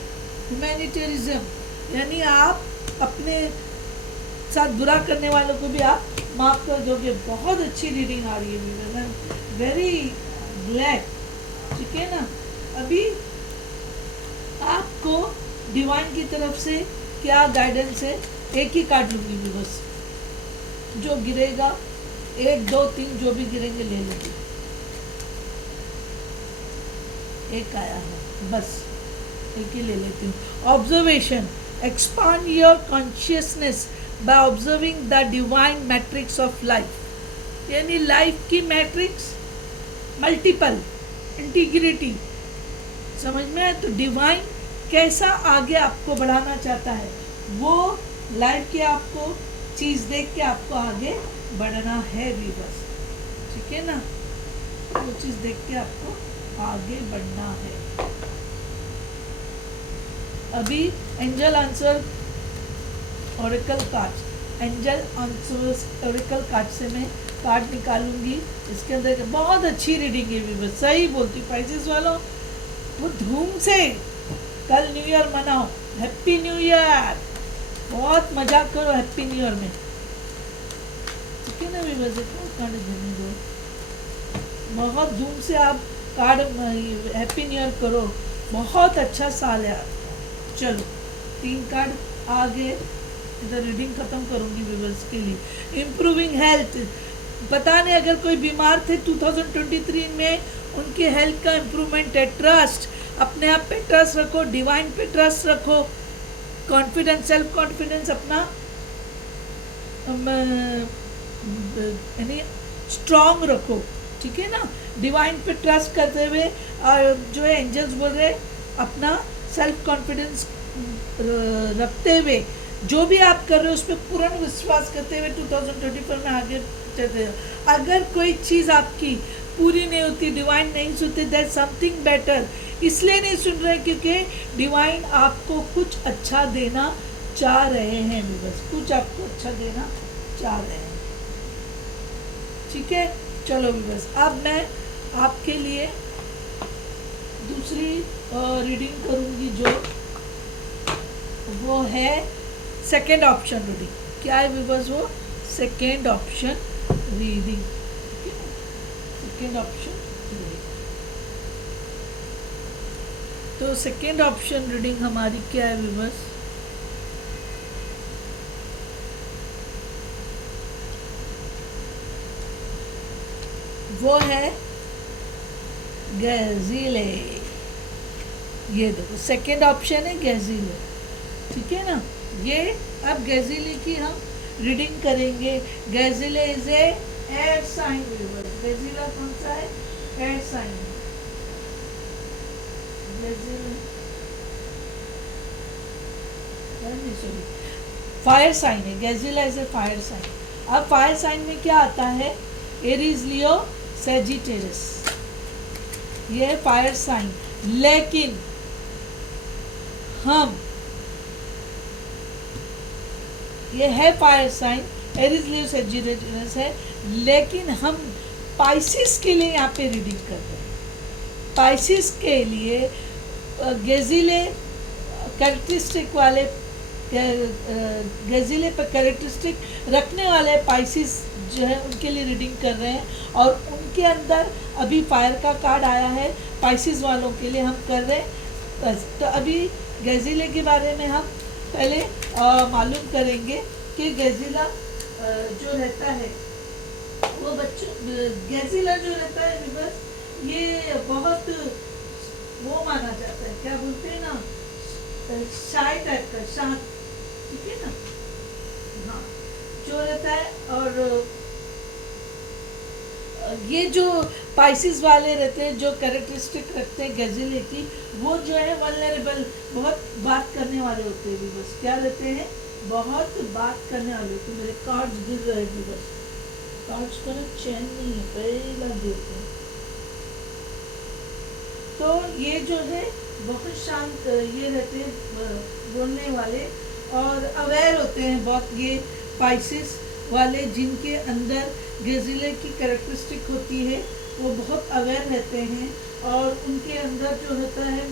humanitarianism, यानी आप अपने साथ बुरा करने वालों को भी आप माफ़ कर दोगे। बहुत अच्छी रीडिंग आ रही है, वेरी ग्लैड, ठीक है ना। अभी आपको डिवाइन की तरफ से क्या गाइडेंस है? एक ही कार्ड लूँगी भी बस, जो गिरेगा 1 2 3 जो भी गिरेंगे ले लूँगी। एक आया है, बस एक ही ले लेती हूँ। Observation, expand your consciousness by observing the divine matrix of life, यानी लाइफ की मैट्रिक्स, मल्टीपल, इंटीग्रिटी। समझ में आए? तो डिवाइन कैसा आगे आपको बढ़ाना चाहता है, वो लाइफ की आपको चीज़ देख के आपको आगे बढ़ना है भी बस, ठीक है ना। वो चीज़ देख के आपको आगे बढ़ना है। अभी angel answer Oracle card, angel answers Oracle card से मैं कार्ड निकालूंगी। इसके अंदर बहुत अच्छी रीडिंग है भी बस, सही बोलती पाइसेस वालों, वो धूम से कल न्यू ईयर मनाओ, हैप्पी न्यू ईयर, बहुत मजा करो हैप्पी न्यू ईयर में, ठीक है ना। भी बस कार्ड देने दो, बहुत धूम से आप कार्ड हैप्पी न्यू ईयर करो, बहुत अच्छा साल है। चलो 3 कार्ड आ गए, इधर रीडिंग ख़त्म करूँगी व्यूअर्स के लिए। इम्प्रूविंग हेल्थ, पता नहीं अगर कोई बीमार थे 2023 में, उनकी हेल्थ का इम्प्रूवमेंट है। ट्रस्ट, अपने आप पे ट्रस्ट रखो, डिवाइन पे ट्रस्ट रखो। कॉन्फिडेंस, सेल्फ कॉन्फिडेंस अपना यानी स्ट्रॉन्ग रखो, ठीक है ना। डिवाइन पे ट्रस्ट करते हुए, और जो है एंजल्स बोल रहे अपना सेल्फ कॉन्फिडेंस रखते हुए जो भी आप कर रहे हो उस पर पूर्ण विश्वास करते हुए 2024 में आगे चलते हो। अगर कोई चीज़ आपकी पूरी नहीं होती, डिवाइन नहीं सुनते, दैट समथिंग बेटर, इसलिए नहीं सुन रहे क्योंकि डिवाइन आपको कुछ अच्छा देना चाह रहे हैं, बस कुछ आपको अच्छा देना चाह रहे हैं, ठीक है। चलो बस अब मैं आपके लिए दूसरी रीडिंग करूँगी, जो वो है सेकेंड ऑप्शन रीडिंग। क्या है विवर्स? वो second option reading, second option reading. तो सेकेंड ऑप्शन रीडिंग हमारी क्या है विवर्स? वो है गैजिले, ये देखो सेकेंड ऑप्शन है गैजिले, ठीक है ना। ये अब गैजिले की हम रीडिंग करेंगे। गैजिले is a air sign river. गैजिला कौन सा है? Air sign. Sorry, fire sign है। गैजिला इज ए फायर साइन। अब फायर साइन में क्या आता है? एरीज, लियो, सेजिटेरियस, ये फायर साइन। लेकिन हम, ये है fire sign, Aries, Leo, Sagittarius है, लेकिन हम पाइसिस के लिए यहाँ पे रीडिंग कर रहे हैं। पाइसिस के लिए गैजिले कैरेक्टरिस्टिक वाले, गैजिले पर कैरेक्टरिस्टिक रखने वाले पाइसिस जो है उनके लिए रीडिंग कर रहे हैं, और उनके अंदर अभी फायर का कार्ड आया है। पाइसिस वालों के लिए हम कर रहे हैं। तो अभी गैजिले के बारे में हम पहले मालूम करेंगे कि गैजिला जो रहता है वो बच्चों, गैजिला जो रहता है बस ये बहुत वो माना जाता है, क्या बोलते हैं ना, शाय टाइप का, शांत, ठीक है ना, हाँ, जो रहता है। और ये जो पाइसिस वाले रहते हैं, जो कैरेक्टरिस्टिक रखते हैं गैजिले की, वो जो है वल्नरेबल, बहुत बात करने वाले होते हैं। बस क्या रहते हैं? बहुत बात करने वाले होते हैं। मेरे कार्ड्स गिर रहे हैं बस, कार्ड्स का ना चैन नहीं है, पहला गिरते हैं। तो ये जो है बहुत शांत ये रहते हैं बोलने वाले, और अवेयर होते हैं बहुत ये पाइसिस वाले, जिनके अंदर गैजिले की कैरेक्टरिस्टिक होती है, वो बहुत अवेयर रहते हैं। और उनके अंदर जो होता है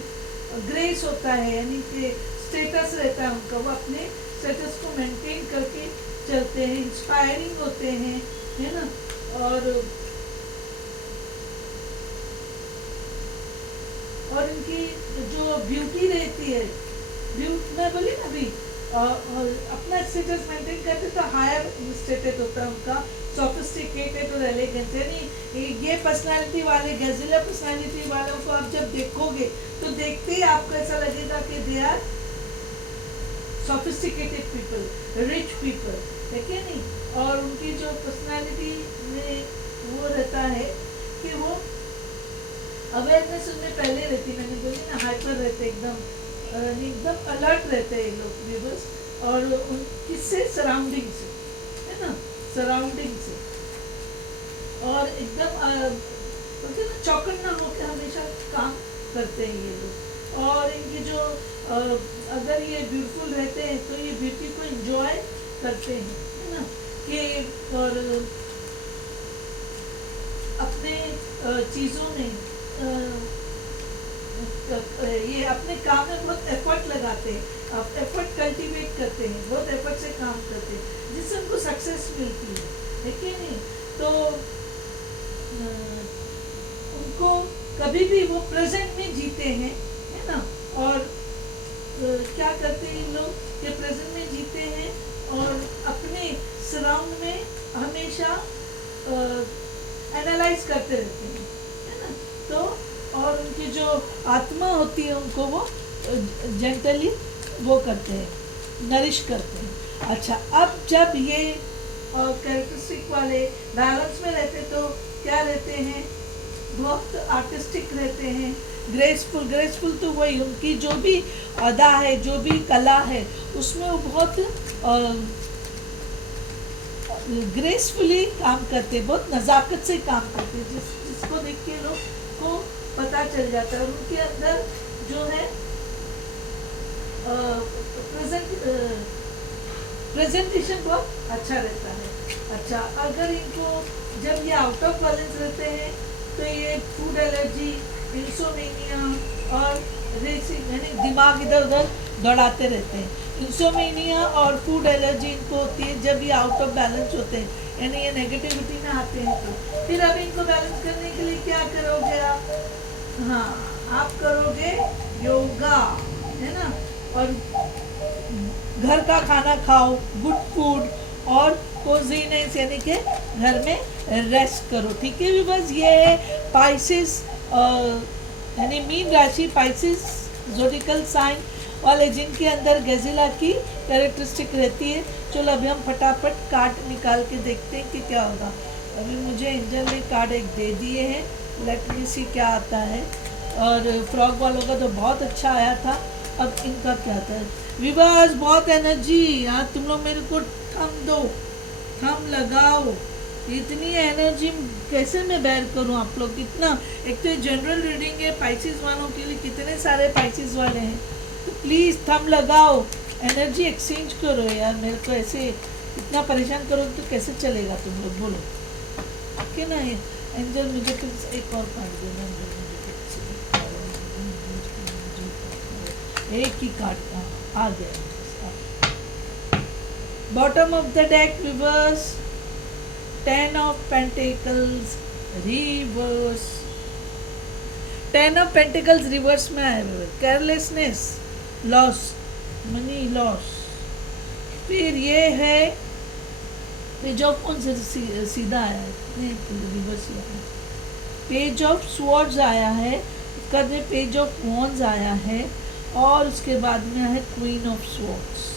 ग्रेस होता है, यानी कि स्टेटस रहता है उनका, वो अपने स्टेटस को मेंटेन करके चलते हैं, इंस्पायरिंग होते हैं, है ना। और इनकी जो ब्यूटी रहती है, मैं बोली ना अभी, अपना स्टेटस मेंटेन करते तो हायर स्टेटस होता है उनका, सोफिस्टिकेटेड और एलिगेंट। यानी ये पर्सनालिटी वाले, गैजिला पर्सनालिटी वालों को आप जब देखोगे तो देखते ही आपको ऐसा लगेगा कि they are sophisticated people, rich people, है क्या नहीं। और उनकी जो पर्सनालिटी में वो रहता है कि वो अवेयरनेस उनमें पहले रहती, मैंने बोली ना, हाइपर रहते, एकदम अलर्ट रहते हैं लोग व्यूअर्स। और उन किससे? सराउंडिंग से, है ना, सराउंडिंग से। और एकदम बोलते ना, चौकन्ना होकर हमेशा काम करते हैं ये लोग। और इनकी जो अगर ये ब्यूटीफुल रहते हैं तो ये ब्यूटी को एंजॉय करते हैं, है ना, कि और अपने चीज़ों में ये अपने काम में बहुत एफर्ट लगाते हैं, एफर्ट कल्टीवेट करते हैं, बहुत एफर्ट से काम करते हैं, जिससे उनको सक्सेस मिलती है कि नहीं। तो उनको कभी भी वो प्रेजेंट में जीते हैं, है ना। और क्या करते हैं इन लोग कि प्रेजेंट में जीते हैं और अपने सराउंड में हमेशा एनालाइज करते रहते हैं, है ना। तो और उनकी जो आत्मा होती है उनको वो जेंटली वो करते हैं, नरिश करते हैं। अच्छा, अब जब ये कैरेक्टरिस्टिक वाले बैलेंस में रहते तो क्या रहते हैं? बहुत आर्टिस्टिक रहते हैं, ग्रेसफुल तो वही उनकी जो भी अदा है, जो भी कला है, उसमें वो बहुत ग्रेसफुली काम करते, बहुत नज़ाकत से काम करते, जिसको देख के लोग को पता चल जाता है। और उनके अंदर जो है प्रेजेंटेशन बहुत अच्छा रहता है। अच्छा, अगर इनको जब ये आउट ऑफ बैलेंस रहते हैं तो ये फूड एलर्जी, इंसोमेनिया और रेसिंग, यानी दिमाग इधर उधर दौड़ाते रहते हैं। इंसोमेनिया और फूड एलर्जी इनको होती है जब ये आउट ऑफ बैलेंस होते हैं, यानी ये नेगेटिविटी में आते हैं। तो फिर अब इनको बैलेंस करने के लिए क्या करोगे आप? हाँ, आप करोगे योगा, है ना, और घर का खाना खाओ, गुड फूड, और कोजीनेस यानी कि घर में रेस्ट करो, ठीक है। बस ये है पाइसेस यानी मीन राशि पाइसिस जोडिकल साइन वाले जिनके अंदर गैजिला की कैरेक्टरिस्टिक रहती है। चलो अभी हम फटाफट कार्ड निकाल के देखते हैं कि क्या होगा। अभी मुझे एंजल ने कार्ड एक दे दिए हैं, लेट मी सी क्या आता है। और फ्रॉग वालों का तो बहुत अच्छा आया था, अब इनका क्या आता है। विवास बहुत एनर्जी यार, तुम लोग मेरे को थम दो, थम लगाओ। इतनी एनर्जी कैसे मैं बेयर करूं आप लोग कितना। एक तो जनरल रीडिंग है पाइसिस वालों के लिए, कितने सारे पाइसिस वाले हैं, तो प्लीज़ थम लगाओ, एनर्जी एक्सचेंज करो यार। मेरे को ऐसे इतना परेशान करो तो कैसे चलेगा, तुम लोग बोलो कि ना। एंजल मुझे फिर एक और कार्ड देना, एक ही कार्ड का आ गया। Bottom of the deck reverse, 10 of Pentacles reverse, 10 of Pentacles reverse में आया हुआ केयरलेसनेस, लॉस, मनी लॉस। फिर ये है पेज ऑफ कौन से सीधा आया है, रिवर्स आया है, पेज ऑफ स्वॉर्ड्स आया है, उसका बाद पेज ऑफ वॉन्ड्स आया है, और उसके बाद में है क्वीन ऑफ स्वॉर्ड्स।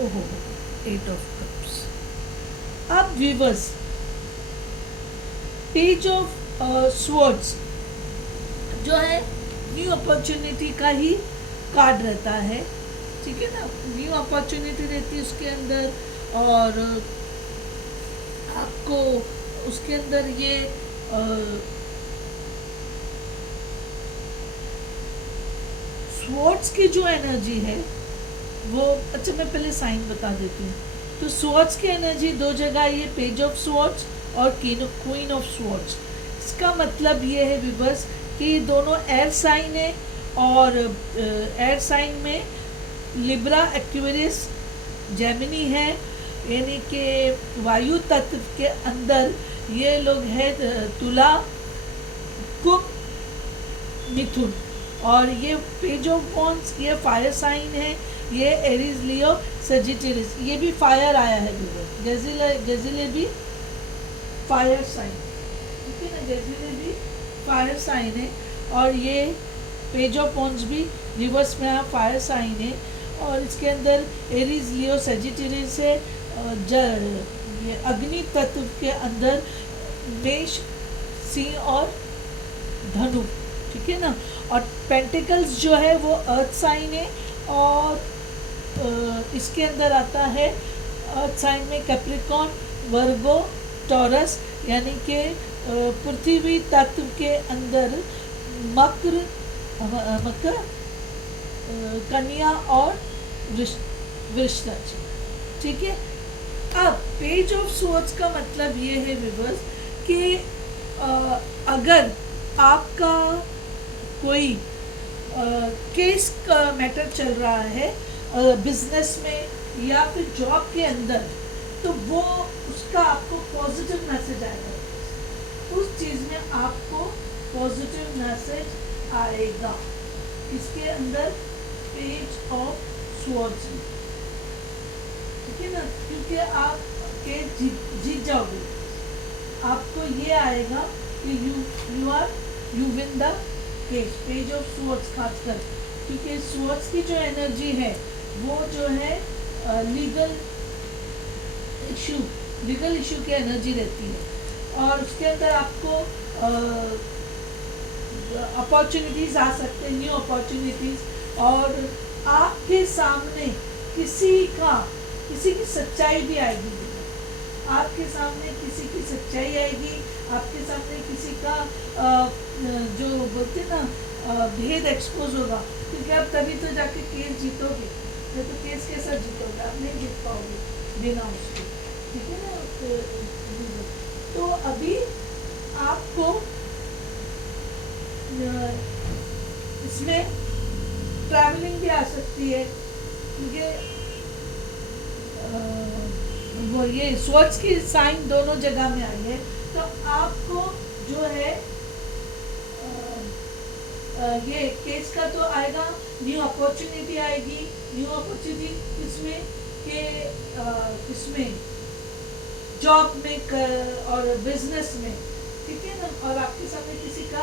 ओहो, 8 ऑफ कप्स। अब व्यूवर्स, पेज ऑफ स्वॉर्ड्स जो है न्यू अपॉर्चुनिटी का ही कार्ड रहता है, ठीक है ना। न्यू अपॉर्चुनिटी रहती है उसके अंदर, और आपको उसके अंदर ये स्वॉर्ड्स की जो एनर्जी है वो, अच्छा मैं पहले साइन बता देती हूँ। तो स्वॉर्ड्स की एनर्जी दो जगह, ये पेज ऑफ स्वॉर्ड्स और क्वीन ऑफ स्वॉर्ड्स। इसका मतलब ये है विवर्स कि दोनों एयर साइन है, और एयर साइन में लिब्रा, एक्वेरियस, जेमिनी है, यानी कि वायु तत्व के अंदर ये लोग है तुला, कुंभ, मिथुन। और ये पेज ऑफ वॉन्ड्स ये फायर साइन है, ये एरीज, लियो, सजिटेरियस, ये भी फायर आया है। गैजिले भी फायर साइन, ठीक है ना, गैजिले भी फायर साइन है, और ये पेज ऑफ वॉन्ड्स भी रिवर्स में फायर साइन है, और इसके अंदर एरीज, लियो, सजिटेरियस है। ये अग्नि तत्व के अंदर मेष, सिंह और धनु, ठीक है ना। और पेंटिकल्स जो है वो अर्थ साइन है, और इसके अंदर आता है अर्थ साइन में कैप्रिकॉर्न, वर्गो, टॉरस, यानी कि पृथ्वी तत्व के अंदर मकर, कन्या और वृश्चिक, ठीक है। अब पेज ऑफ स्वॉर्ड्स का मतलब ये है विवर्स कि अगर आपका कोई केस का मैटर चल रहा है बिजनेस में या फिर जॉब के अंदर, तो वो उसका आपको पॉजिटिव मैसेज आएगा, उस चीज़ में आपको पॉजिटिव मैसेज आएगा। इसके अंदर पेज ऑफ स्वॉर्ड्स में, ठीक है ना, क्योंकि आप केस जीत जाओगे, आपको ये आएगा कि you win the case. Page of swords खासकर, क्योंकि स्वॉर्ड्स की जो एनर्जी है वो जो है लीगल इशू की एनर्जी रहती है, और उसके अंदर आपको अपॉर्चुनिटीज आ सकते हैं, न्यू अपॉर्चुनिटीज, और आपके सामने किसी की सच्चाई भी आएगी, आपके सामने किसी की सच्चाई आएगी, आपके सामने किसी का जो बोलते ना भेद एक्सपोज होगा, क्योंकि आप तभी तो जाके केस जीतोगे, नहीं तो केस के साथ जीतोगे, आप नहीं जीत पाओगे बिना उसके, ठीक है ना। तो अभी आपको इसमें ट्रैवलिंग भी आ सकती है, क्योंकि वो ये स्वॉर्ड्स की साइन दोनों जगह में आई है, तो आपको जो है ये केस का तो आएगा, न्यू अपॉर्चुनिटी आएगी। न्यू अपॉर्चुनिटी किसमें के इसमें जॉब में और बिजनेस में, ठीक है ना, और आपके सामने किसी का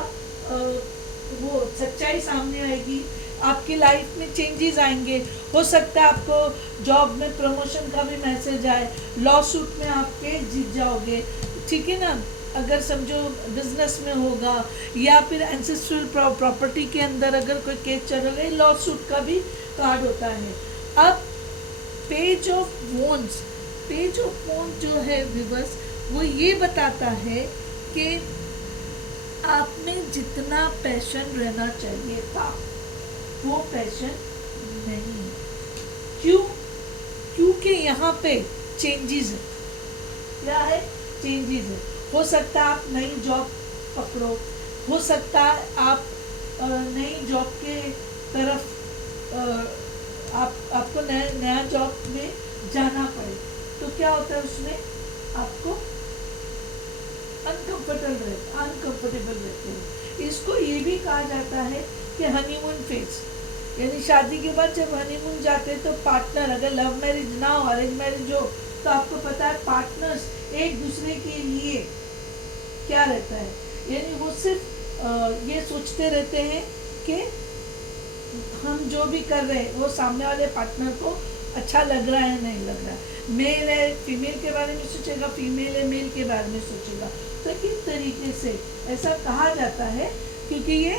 वो सच्चाई सामने आएगी, आपकी लाइफ में चेंजेस आएंगे। हो सकता है आपको जॉब में प्रमोशन का भी मैसेज आए, लॉ सूट में आप केस जीत जाओगे, ठीक है ना। अगर समझो बिजनेस में होगा, या फिर एंसेस्ट्रल प्रॉपर्टी के अंदर अगर कोई केस चल रहा है, लॉ सूट का भी कार्ड होता है। अब page of wands, page of wand जो है विवर्स, वो ये बताता है कि आप में जितना पैशन रहना चाहिए था वो पैशन नहीं है। क्यों? क्योंकि यहाँ पे चेंजेस है। क्या है? चेंजेस है। हो सकता है आप नई जॉब पकड़ो, हो सकता है आप नई जॉब के तरफ आपको नया जॉब में जाना पड़े, तो क्या होता है उसमें आपको अनकंफर्टेबल रहते हो। इसको ये भी कहा जाता है कि हनीमून फेज, यानी शादी के बाद जब हनीमून जाते हैं तो पार्टनर, अगर लव मैरिज ना हो, अरेंज मैरिज हो, तो आपको पता है पार्टनर्स एक दूसरे के लिए क्या रहता है, यानी वो सिर्फ ये सोचते रहते हैं कि हम जो भी कर रहे हैं वो सामने वाले पार्टनर को अच्छा लग रहा है नहीं लग रहा है। मेल है फीमेल के बारे में सोचेगा, फीमेल है मेल के बारे में सोचेगा। तो इस तरीके से ऐसा कहा जाता है, क्योंकि ये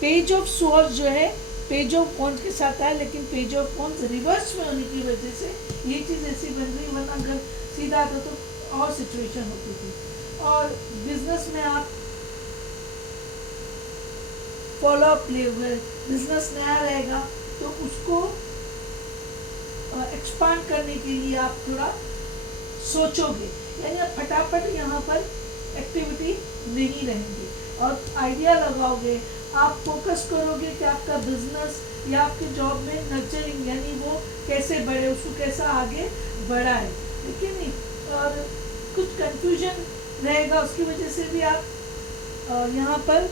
पेज ऑफ स्वॉर्ड्स जो है पेज ऑफ वॉन्ड्स के साथ है, लेकिन पेज ऑफ वॉन्ड्स रिवर्स में होने की वजह से ये चीज़ ऐसी बन रही, वरना अगर सीधा आता तो और सिचुएशन होती थी। और बिजनेस में आप फॉलो अप ले हुए, बिजनेस नया रहेगा तो उसको एक्सपांड करने के लिए आप थोड़ा सोचोगे, यानी आप फटाफट यहाँ पर एक्टिविटी नहीं रहेंगी और आइडिया लगाओगे। आप फोकस करोगे कि आपका बिजनेस या आपके जॉब में नर्चरिंग, यानी वो कैसे बढ़े, उसको कैसा आगे बढ़ाए, ठीक है नहीं। और कुछ कंफ्यूजन रहेगा, उसकी वजह से भी आप यहाँ पर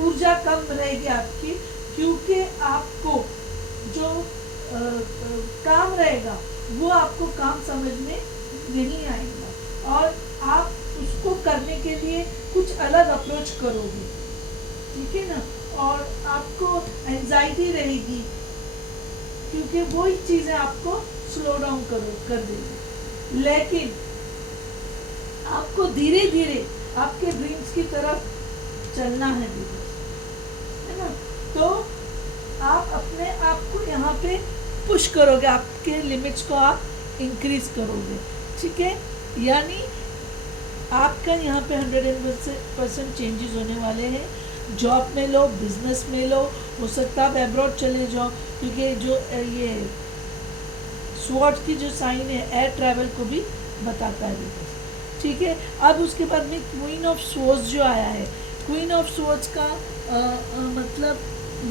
ऊर्जा कम रहेगी आपकी, क्योंकि आपको जो काम रहेगा वो आपको काम समझ में नहीं आएगा और आप उसको करने के लिए कुछ अलग अप्रोच करोगे, ठीक है ना। और आपको एंजाइटी रहेगी, क्योंकि वो ही चीज़ें आपको स्लो डाउन कर देगी। लेकिन आपको धीरे धीरे आपके ड्रीम्स की तरफ चलना है ना। तो आप अपने आप को यहाँ पे पुश करोगे, आपके लिमिट्स को आप इंक्रीज करोगे, ठीक है। यानी आपका यहाँ पे 100% चेंजेस होने वाले हैं। जॉब में लो, बिजनेस में लो, हो सकता है आप एब्रॉड चले जाओ, क्योंकि जो ये स्वॉर्ड की जो साइन है एयर ट्रैवल को भी बताता है, ठीक है। अब उसके बाद में क्वीन ऑफ स्वॉर्ड्स जो आया है, क्वीन ऑफ स्वॉर्ड्स का मतलब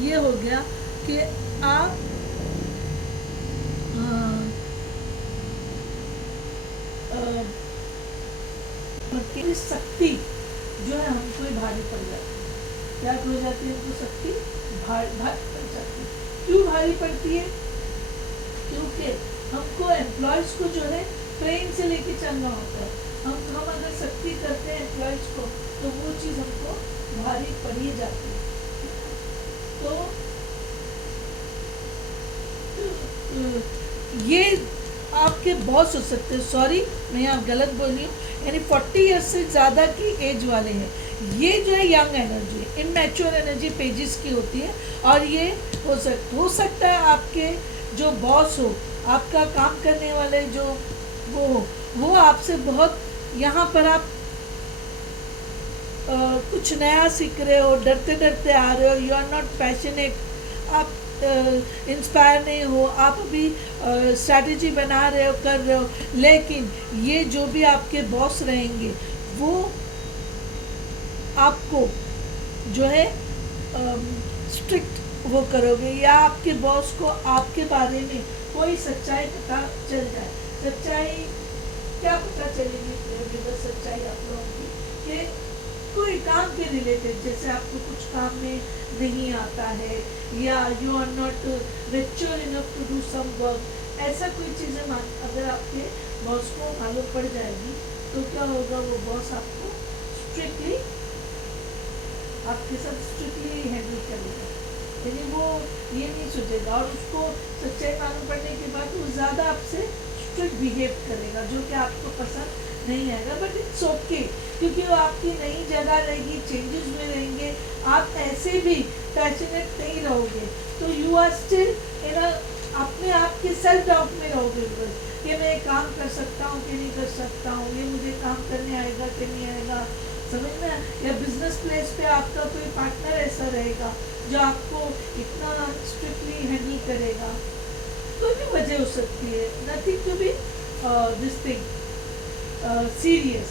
ये हो गया कि आप शक्ति जो है हमको ही भारी पड़ जाती है। क्या हो जाती है हमको शक्ति भारी पड़ जाती है। क्यों भारी पड़ती है? क्योंकि हमको एम्प्लॉयज़ को जो है प्रेम से लेके चलना होता है। हम अगर सख्ती करते हैं एम्प्लॉयज़ को तो वो चीज़ हमको भारी पड़ ही जाती है। तो ये आपके बॉस हो सकते हैं, सॉरी मैं यहाँ गलत बोली हूँ, यानी 40 ईयर्स से ज़्यादा की एज वाले हैं। ये जो है young energy, immature energy pages की होती है। और ये हो सकता है आपके जो बॉस हो, आपका काम करने वाले जो वो आपसे बहुत, यहाँ पर आप कुछ नया सीख रहे हो, डरते डरते आ रहे हो, यू आर नॉट पैशनेट, आप इंस्पायर नहीं हो, आप अभी स्ट्रैटेजी बना रहे हो, कर रहे हो, लेकिन ये जो भी आपके बॉस रहेंगे वो आपको जो है स्ट्रिक्ट वो करोगे, या आपके बॉस को आपके बारे में कोई सच्चाई पता चल जाए। सच्चाई क्या पता चलेगी? सच्चाई आप लोगों की कि कोई काम के रिलेटेड, जैसे आपको कुछ काम में नहीं आता है, या you are not mature enough to do some work, ऐसा कोई चीज़ें अगर आपके बॉस को मालूम पड़ जाएगी तो क्या होगा, वो बॉस आपको स्ट्रिक्टली आपके साथ स्ट्रिक्टली हैंडल करेगा, यानी वो ये नहीं सोचेगा, और उसको सच्चाई मालूम पड़ने के बाद वो ज़्यादा आपसे स्ट्रिक्ट बिहेव करेगा, जो कि आपको पसंद नहीं आएगा। बट इट्स ओके, क्योंकि वो आपकी नई जगह रहेगी, चेंजेस में रहेंगे, आप ऐसे भी पैशनेट नहीं रहोगे, तो यू आर स्टिल इन अपने आप के सेल्फ डाउट में रहोगे, बस कि मैं काम कर सकता हूँ कि नहीं कर सकता हूँ, ये मुझे काम करने आएगा कि नहीं आएगा, समझ में। या बिजनेस प्लेस पे आपका कोई पार्टनर ऐसा रहेगा जो आपको इतना स्ट्रिक्टली हैंडल करेगा, कोई भी वजह हो सकती है, nothing to be this thing serious,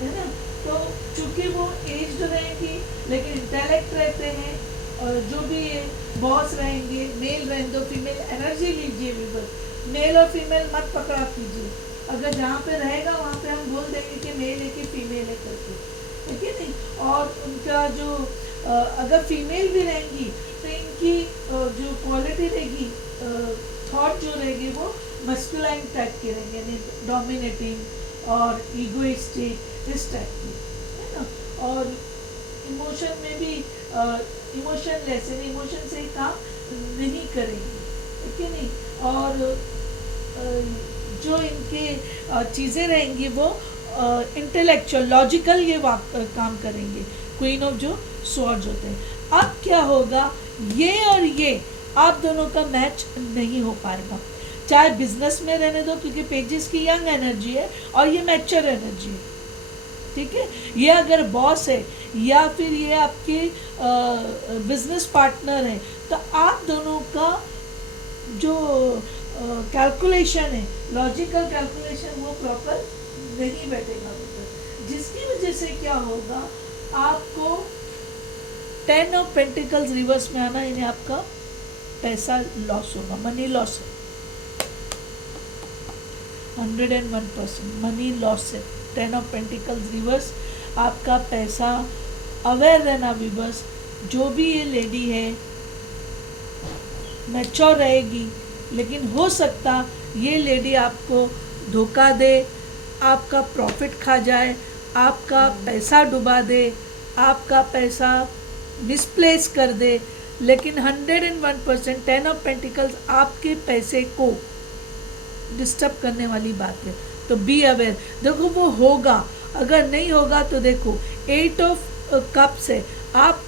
है ना। तो चूंकि वो एज्ड रहेंगी लेकिन इंटेलेक्ट रहते हैं, और जो भी बॉस रहेंगे, मेल रहेंगे तो फीमेल एनर्जी लीजिए भी, बस मेल और फीमेल मत पकड़ा कीजिए, अगर जहाँ पे रहेगा वहाँ पे हम बोल देंगे कि मेल है कि फीमेल है करके, ठीक है नहीं। और उनका जो अगर फीमेल भी रहेंगी तो इनकी जो क्वालिटी रहेगी, थॉट जो रहेगी वो मस्कुलाइन टाइप की रहेंगे, यानी डोमिनेटिंग और ईगोइस्टिक, इस टाइप की, है ना। और इमोशन में भी इमोशनलेस, यानी इमोशन से ही काम नहीं करेंगे, ठीक है नहीं। और जो इनके चीज़ें रहेंगी वो इंटेलेक्चुअल लॉजिकल ये काम करेंगे, क्वीन ऑफ जो स्वॉर्ड्स होते हैं। अब क्या होगा, ये और ये आप दोनों का मैच नहीं हो पाएगा, चाहे बिजनेस में रहने दो, क्योंकि पेजेस की यंग एनर्जी है और ये मैच्योर एनर्जी है, ठीक है। ये अगर बॉस है या फिर ये आपके बिजनेस पार्टनर है, तो आप दोनों का जो कैलकुलेशन है, लॉजिकल कैलकुलेशन, वो प्रॉपर नहीं बैठेगा, जिसकी वजह से क्या होगा, आपको 10 ऑफ पेंटिकल्स रिवर्स में आना, यानी आपका पैसा लॉस होगा, मनी लॉस है, 101% मनी लॉस है। 10 ऑफ पेंटिकल्स रिवर्स, आपका पैसा, अवेयर रहना विवर्स, जो भी ये लेडी है मैच्योर रहेगी, लेकिन हो सकता ये लेडी आपको धोखा दे, आपका प्रॉफिट खा जाए, आपका पैसा डुबा दे, आपका पैसा मिसप्लेस कर दे, लेकिन 101% 10 ऑफ पेंटिकल्स आपके पैसे को डिस्टर्ब करने वाली बात है, तो बी अवेयर। देखो वो होगा, अगर नहीं होगा तो देखो 8 ऑफ कप्स है, आप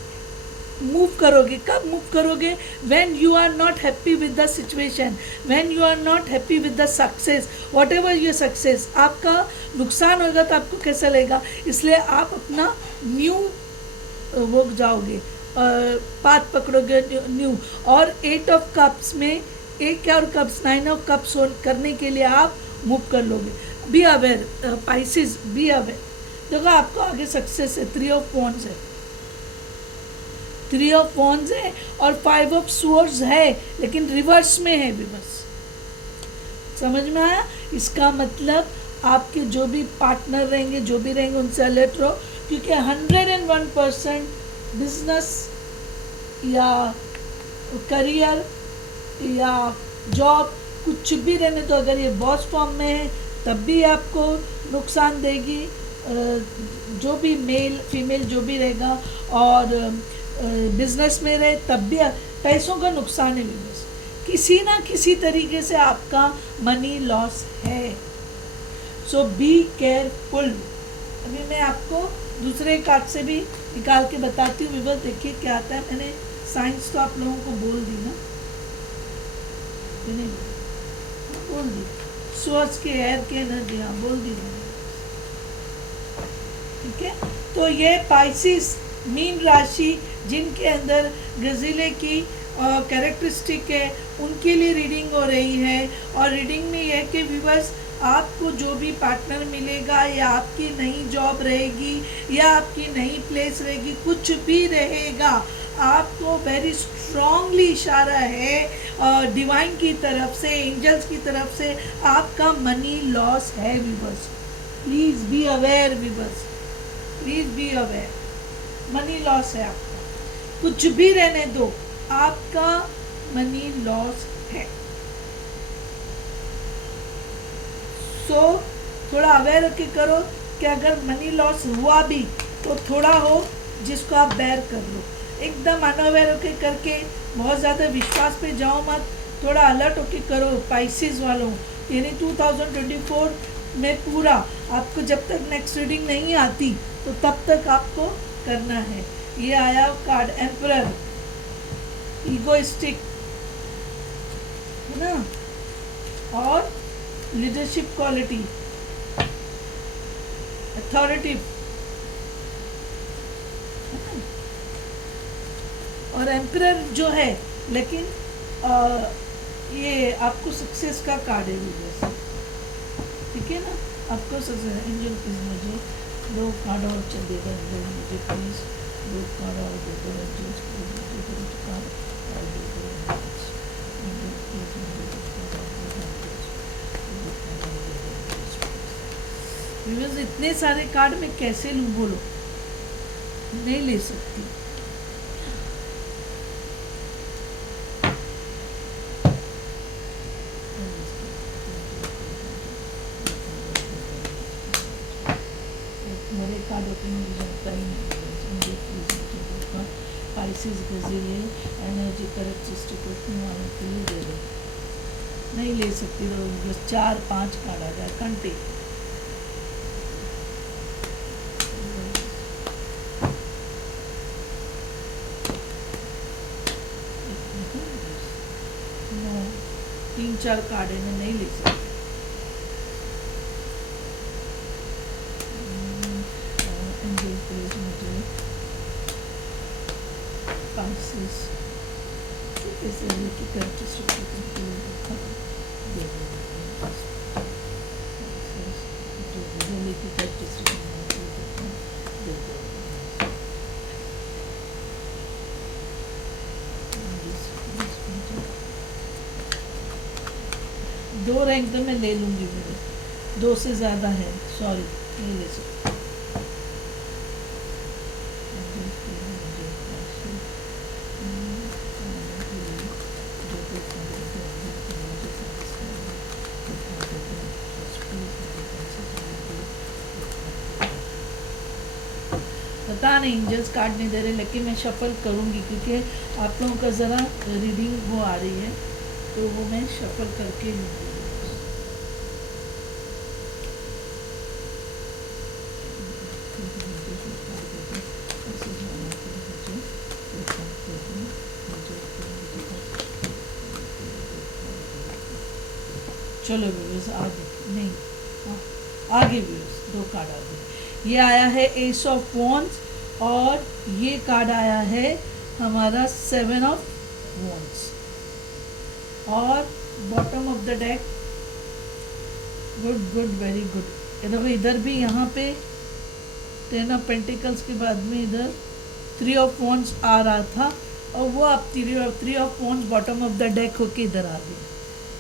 मूव करोगे, कब मूव करोगे, when you are not happy with the situation, when you are not happy with the success, whatever your success, आपका नुकसान होगा तो आपको कैसा लगेगा, इसलिए आप अपना न्यू वो जाओगे, पाथ पकड़ोगे न्यू। और 8 ऑफ कप्स में एक और कप्स, 9 ऑफ कप्स करने के लिए आप मूव कर लोगे। Be aware Pisces, be aware. देखो आपको आगे सक्सेस है, 3 ऑफ वॉन्ड्स है, 3 ऑफ वॉन्ड्स है और 5 ऑफ स्वॉर्ड्स है, लेकिन रिवर्स में है भी, बस समझ में आया। इसका मतलब आपके जो भी पार्टनर रहेंगे, जो भी रहेंगे, उनसे अलर्ट रहो, क्योंकि 101% बिजनेस या करियर या जॉब कुछ भी रहने तो, अगर ये बॉस फॉर्म में है तब भी आपको नुकसान देगी, जो भी मेल फीमेल जो भी रहेगा, और बिजनेस में रहे तब भी पैसों का नुकसान है, बिजनेस किसी ना किसी तरीके से आपका मनी लॉस है, सो बी केयरफुल। अभी मैं आपको दूसरे कार्ड से भी निकाल के बताती हूँ विवर, देखिए क्या आता है। मैंने साइंस तो आप लोगों को बोल दी ना, नहीं बोल दी, सोर्स के एयर के एनर्जी, हाँ बोल दी मैंने, ठीक है। तो ये पाइसिस मीन राशि जिनके अंदर गजीले की कैरेक्टरिस्टिक है, उनके लिए रीडिंग हो रही है। और रीडिंग में यह कि व्यूअर्स, आपको जो भी पार्टनर मिलेगा, या आपकी नई जॉब रहेगी, या आपकी नई प्लेस रहेगी, कुछ भी रहेगा, आपको वेरी स्ट्रॉन्गली इशारा है डिवाइन की तरफ से, एंजल्स की तरफ से, आपका मनी लॉस है viewers. Please be aware viewers, please be aware, money loss है आपका, कुछ भी रहने दो, आपका मनी लॉस है। सो थोड़ा अवेयर होके करो कि अगर मनी लॉस हुआ भी तो थोड़ा हो जिसको आप बेयर कर लो। एकदम अनअवेयर होके करके बहुत ज़्यादा विश्वास पे जाओ मत, थोड़ा अलर्ट होके करो पाइसेस वालों। यानी 2024 में पूरा आपको जब तक नेक्स्ट रीडिंग नहीं आती तो तब तक आपको करना है। ये आया कार्ड एम्परर, ईगोइस्टिक है ना, और लीडरशिप क्वालिटी, अथॉरिटिव, और एम्परर जो है, लेकिन ये आपको सक्सेस का कार्ड है जैसे, ठीक है ना, आपको सक्सेस। एंजल प्लीज मुझे 2 कार्ड और चलेगा, एंजल मुझे प्लीज 2 कार्ड और दे दो, एंजल प्लीज कार्ड और दे दो, एंजल प्लीज मुझे 2 कार्ड और दे दो। इतने सारे कार्ड मैं कैसे लूँ बोलो, नहीं ले सकती। मेरे कार्ड की मुझे जानता ही नहीं है। पाइसेस गजीलियन एनर्जी कैरेक्टरिस्टिक रखने वालों के लिए दे दो, नहीं ले सकती। तो बस 4-5 कार्ड आ जाए घंटे। नो 3-4 कार्ड है, मैं नहीं ले सकती। मुझे पाइसेस कैसे की कैरेक्टरिस्टिक दे दो रैंक तो मैं ले लूँगी, मेरे 2 से ज़्यादा है, सॉरी नहीं ले सकती। पता नहीं एंजल्स कार्ड नहीं दे रहे, लेकिन मैं शफल करूँगी क्योंकि आप लोगों का ज़रा रीडिंग वो आ रही है, तो वो मैं शफल करके लूँगी। चलो व्यूअर्स आगे नहीं, आगे व्यूअर्स 2 कार्ड आ गए। ये आया है एस ऑफ वॉन्ड्स और ये कार्ड आया है हमारा 7 ऑफ वॉन्ड्स। और bottom of the deck, good good very good. देखो इधर भी यहाँ पे 10 ऑफ पेंटिकल्स के बाद में इधर 3 ऑफ वॉन्ड्स आ रहा था, और वो अब 3 of wands bottom of the deck होके इधर आ गया।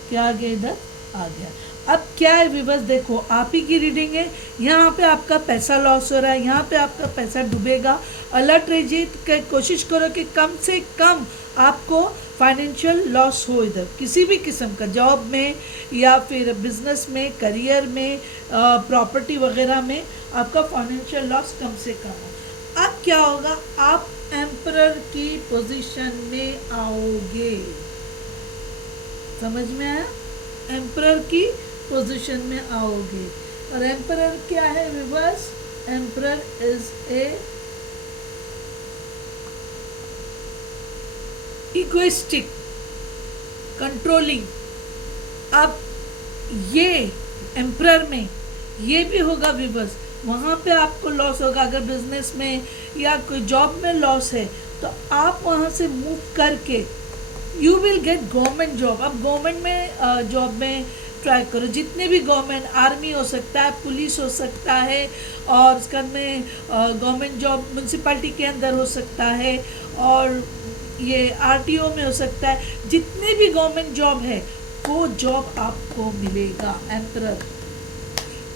क्या आ गया? इधर आ गया। अब क्या है विवर्स, देखो आप ही की रीडिंग है, यहाँ पे आपका पैसा लॉस हो रहा है, यहाँ पे आपका पैसा डूबेगा। अलर्ट रहिए, कोशिश करो कि कम से कम आपको फाइनेंशियल लॉस हो इधर, किसी भी किस्म का, जॉब में या फिर बिजनेस में, करियर में, प्रॉपर्टी वगैरह में आपका फाइनेंशियल लॉस कम से कम हो। अब क्या होगा, आप एम्परर की पोजीशन में आओगे, समझ में आया? एम्परर की पोजीशन में आओगे। और एम्परर क्या है weavers? Emperor is a egoistic, controlling. अब ये एम्परर में ये भी होगा विवर्स, वहाँ पे आपको लॉस होगा। अगर बिजनेस में या कोई जॉब में लॉस है तो आप वहाँ से मूव करके you will get government job. अब गवर्नमेंट में जॉब में ट्राई करो, जितने भी गवर्नमेंट, आर्मी हो सकता है, पुलिस हो सकता है, और उसका में गवर्नमेंट जॉब म्यूनसिपैलिटी के अंदर हो सकता है, और ये आरटीओ में हो सकता है। जितने भी गवर्नमेंट जॉब है वो जॉब आपको मिलेगा। एम्परर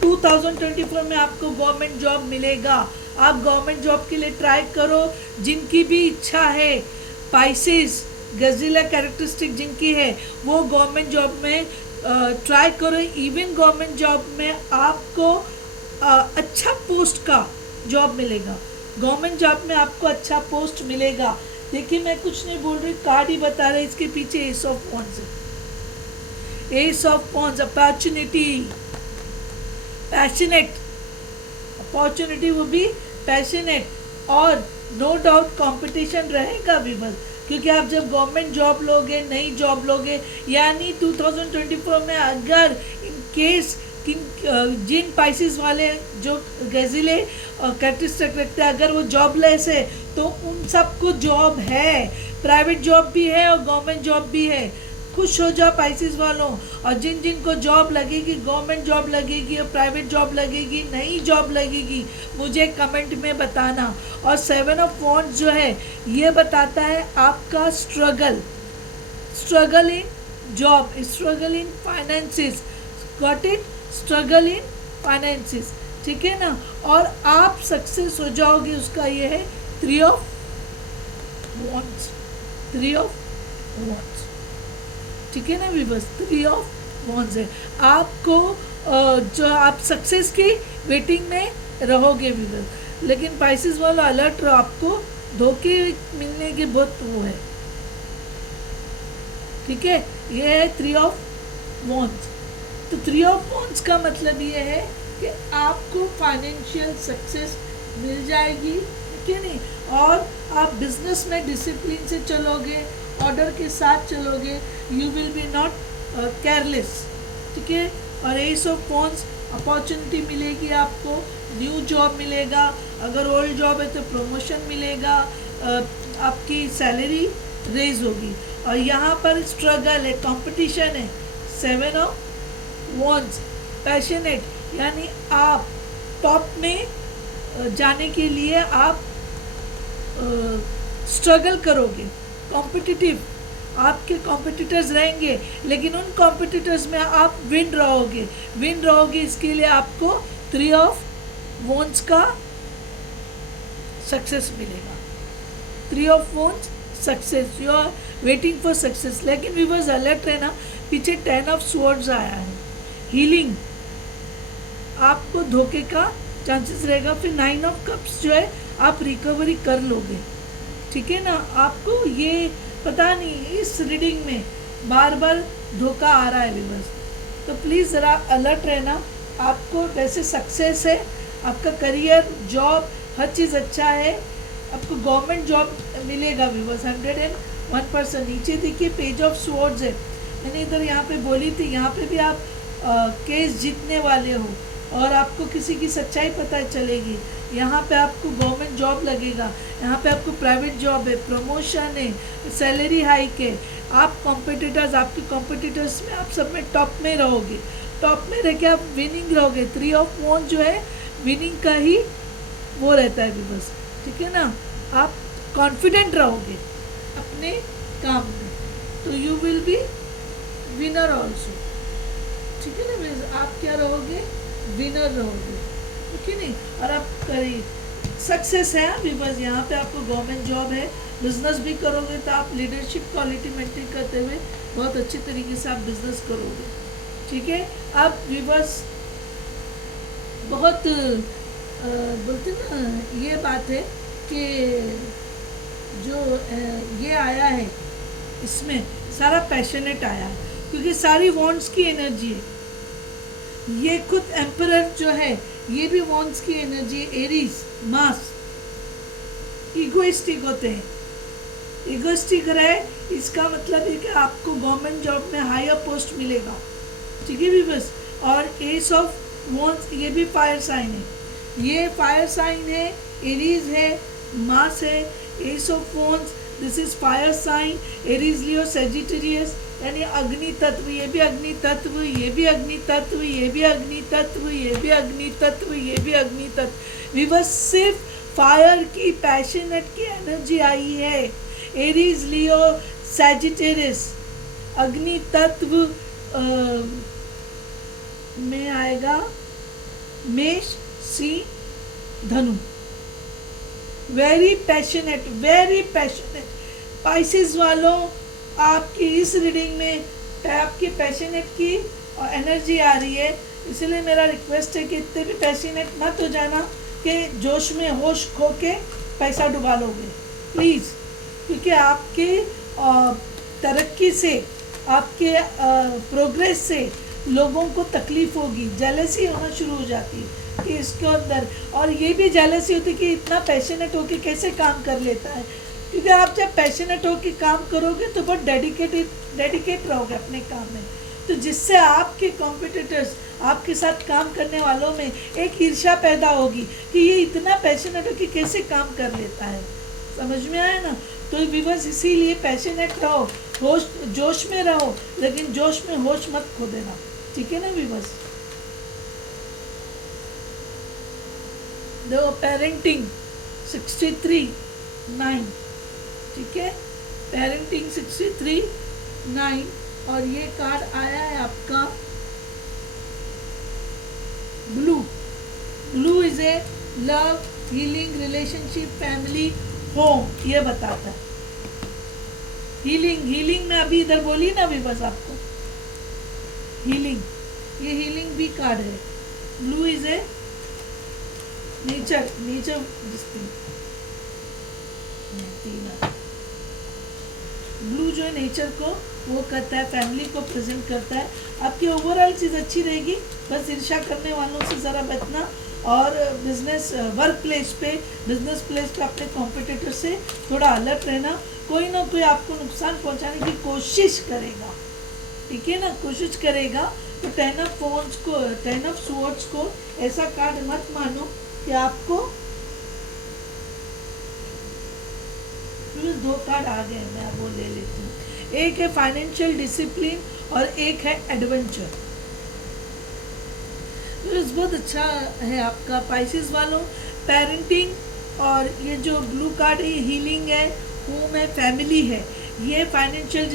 2024 में आपको गवर्नमेंट जॉब मिलेगा। आप गवर्नमेंट जॉब के लिए ट्राई करो। जिनकी भी इच्छा है, पाइसेस गजीला कैरेक्टरिस्टिक जिनकी है, वो गवर्नमेंट जॉब में ट्राई करो इवन गवर्नमेंट जॉब में आपको अच्छा पोस्ट का जॉब मिलेगा, गवर्नमेंट जॉब में आपको अच्छा पोस्ट मिलेगा। देखिए मैं कुछ नहीं बोल रही, कार्ड ही बता रहे, इसके पीछे एस ऑफ वॉन्ड्स है, ace of wands, opportunity, passionate, opportunity वो भी पैशनेट, और नो डाउट कंपटीशन रहेगा भी बस, क्योंकि आप जब गवर्नमेंट जॉब लोगे, नई जॉब लोगे, यानी 2024 में अगर इन केस जिन पाइसिस वाले जो गैजिले कैरेक्टरिस्टिक रखते हैं, अगर वो जॉबलेस है तो उन सबको जॉब है, प्राइवेट जॉब भी है और गवर्नमेंट जॉब भी है। खुश हो जाओ पाइसिस वालों, और जिन जिन को जॉब लगेगी, गवर्नमेंट जॉब लगेगी और प्राइवेट जॉब लगेगी, नई जॉब लगेगी, मुझे कमेंट में बताना। और 7 ऑफ वॉन्ड्स जो है ये बताता है आपका struggle, struggle in job, struggle in finances, got it, struggle in finances, ठीक है ना, और आप सक्सेस हो जाओगे, उसका ये है 3 ऑफ वॉन्ड्स, 3 ऑफ वॉन्ड्स, ठीक है ना व्यूअर्स, 3 ऑफ वॉन्ड्स है। आपको जो आप सक्सेस की वेटिंग में रहोगे व्यूअर्स, लेकिन पाइसिस वाला अलर्ट रहो, आपको धोखे मिलने के बहुत वो है, ठीक है। ये है 3 ऑफ वॉन्ड्स। तो 3 ऑफ वॉन्ड्स का मतलब ये है कि आपको फाइनेंशियल सक्सेस मिल जाएगी, ठीक है नहीं, और आप बिजनेस में डिसिप्लिन से चलोगे, ऑर्डर के साथ चलोगे, you will B not careless, ठीक है। और एस ऑफ वॉन्ड्स, अपॉर्चुनिटी मिलेगी आपको, न्यू जॉब मिलेगा, अगर ओल्ड जॉब है तो प्रमोशन मिलेगा, आपकी सैलरी रेज होगी, और यहाँ पर स्ट्रगल है, कंपटीशन है, 7 ऑफ वॉन्ड्स, पैशनेट, यानी आप टॉप में जाने के लिए आप स्ट्रगल करोगे, कॉम्पिटिटिव, आपके कॉम्पिटिटर्स रहेंगे, लेकिन उन कॉम्पिटिटर्स में आप विन रहोगे, इसके लिए आपको 3 ऑफ वॉन्ड्स का सक्सेस मिलेगा, 3 of wands success, you are waiting for success. लेकिन व्यूअर्स अलर्ट रहना, पीछे 10 ऑफ स्वॉर्ड्स आया है, हीलिंग, आपको धोखे का चांसेस रहेगा। फिर 9 ऑफ कप्स जो है आप रिकवरी कर लोगे, ठीक है ना। आपको ये पता नहीं इस रीडिंग में बार बार धोखा आ रहा है व्यूअर्स, तो प्लीज़ ज़रा अलर्ट रहना। आपको वैसे सक्सेस है, आपका करियर, जॉब, हर चीज़ अच्छा है, आपको गवर्नमेंट जॉब मिलेगा व्यूअर्स 101%। नीचे देखिए पेज ऑफ स्वॉर्ड्स है, मैंने इधर यहाँ पे बोली थी, यहाँ पे भी आप केस जीतने वाले हो और आपको किसी की सच्चाई पता चलेगी। यहाँ पे आपको गवर्नमेंट जॉब लगेगा, यहाँ पे आपको प्राइवेट जॉब है, प्रमोशन है, सैलरी हाइक है, आप कॉम्पिटिटर्स, आपके कॉम्पिटिटर्स में आप सब में टॉप में रहोगे, टॉप में रह के आप विनिंग रहोगे। 3 ऑफ वॉन्ड जो है विनिंग का ही वो रहता है बस, ठीक है ना। आप कॉन्फिडेंट रहोगे अपने काम में, तो you will B winner also, ठीक है ना। आप क्या रहोगे, विनर रहोगे, ठीक है नहीं। और आप करिए सक्सेस है अभी बस, यहाँ पे आपको गवर्नमेंट जॉब है, बिजनेस भी करोगे तो आप लीडरशिप क्वालिटी मेंटेन करते हुए बहुत अच्छी तरीके से आप बिजनेस करोगे, ठीक है। अब व्यूअर्स बहुत बोलते ना, ये बात है कि जो ये आया है इसमें सारा पैशनेट आया है, क्योंकि सारी वॉन्ड्स की एनर्जी है। ये खुद एम्परर जो है ये भी वॉन्ड्स की एनर्जी है, एरीज, मास, इगोइस्टिक होते हैं, इगोइस्टिक रहे, इसका मतलब है कि आपको गवर्नमेंट जॉब में हायर पोस्ट मिलेगा, ठीक है भी बस। और एस ऑफ वॉन्ड्स ये भी फायर साइन है, ये फायर साइन है, एरीज है, मास है, ace of wands, this is fire sign, Aries Leo Sagittarius, यानी अग्नि तत्व, ये भी अग्नि तत्व, ये भी अग्नि तत्व, ये भी अग्नि तत्व, ये भी अग्नि तत्व, ये भी अग्नि तत्व। विवश सिर्फ फायर की पैशनेट की एनर्जी आई है। एरीज लियो सैजिटेरियस, अग्नि तत्व में आएगा मेष, सिंह, धनु। Very passionate, very passionate. Pisces वालों, आपकी इस रीडिंग में आपकी पैशनेट की एनर्जी आ रही है, इसलिए मेरा रिक्वेस्ट है कि इतने भी पैशनेट मत हो जाना कि जोश में होश खो के पैसा डुबा लोगे, प्लीज़। क्योंकि आपके तरक्की से, आपके प्रोग्रेस से लोगों को तकलीफ़ होगी, जेलसी होना शुरू हो जाती है कि इसके अंदर, और ये भी जेलसी होती है कि इतना पैशनेट होके कैसे काम कर लेता है। क्योंकि आप जब पैशनेट होके काम करोगे तो बहुत डेडिकेट रहोगे अपने काम में, तो जिससे आपके कॉम्पिटिटर्स, आपके साथ काम करने वालों में एक ईर्ष्या पैदा होगी कि ये इतना पैशनेट हो कि कैसे काम कर लेता है। समझ में आया ना? तो व्यूअर्स, इसीलिए पैशनेट रहो, होश जोश में रहो, लेकिन जोश में होश मत खो देना, ठीक है ना व्यूअर्स? दो पेरेंटिंग 63:9, ठीक है, पेरेंटिंग 63:9, और ये कार्ड आया है आपका blue is a love, healing, relationship, family, home, ये बताता है। हीलिंग में अभी इधर बोली ना भी बस आपको, हीलिंग, ये हीलिंग भी कार्ड है। Blue is a nature blue जो है नेचर को वो करता है, फैमिली को प्रेजेंट करता है। आपकी ओवरऑल चीज़ अच्छी रहेगी, बस ईर्ष्या करने वालों से ज़रा बचना, और बिजनेस प्लेस पे अपने कॉम्पिटिटर से थोड़ा अलर्ट रहना। कोई ना कोई आपको नुकसान पहुंचाने की कोशिश करेगा, ठीक है ना, कोशिश करेगा। तो 10 ऑफ स्वॉर्ड्स को ऐसा कार्ड मत मानो कि आपको, दो कार्ड आ गए, मैं वो ले लेती हूँ। एक है फाइनेंशियल डिसिप्लिन और एक है एडवेंचर। बहुत अच्छा है आपका पाइसेस वालों। पेरेंटिंग, और ये जो ब्लू कार्ड है हीलिंग है, होम है, फैमिली है, ये फाइनेंशियल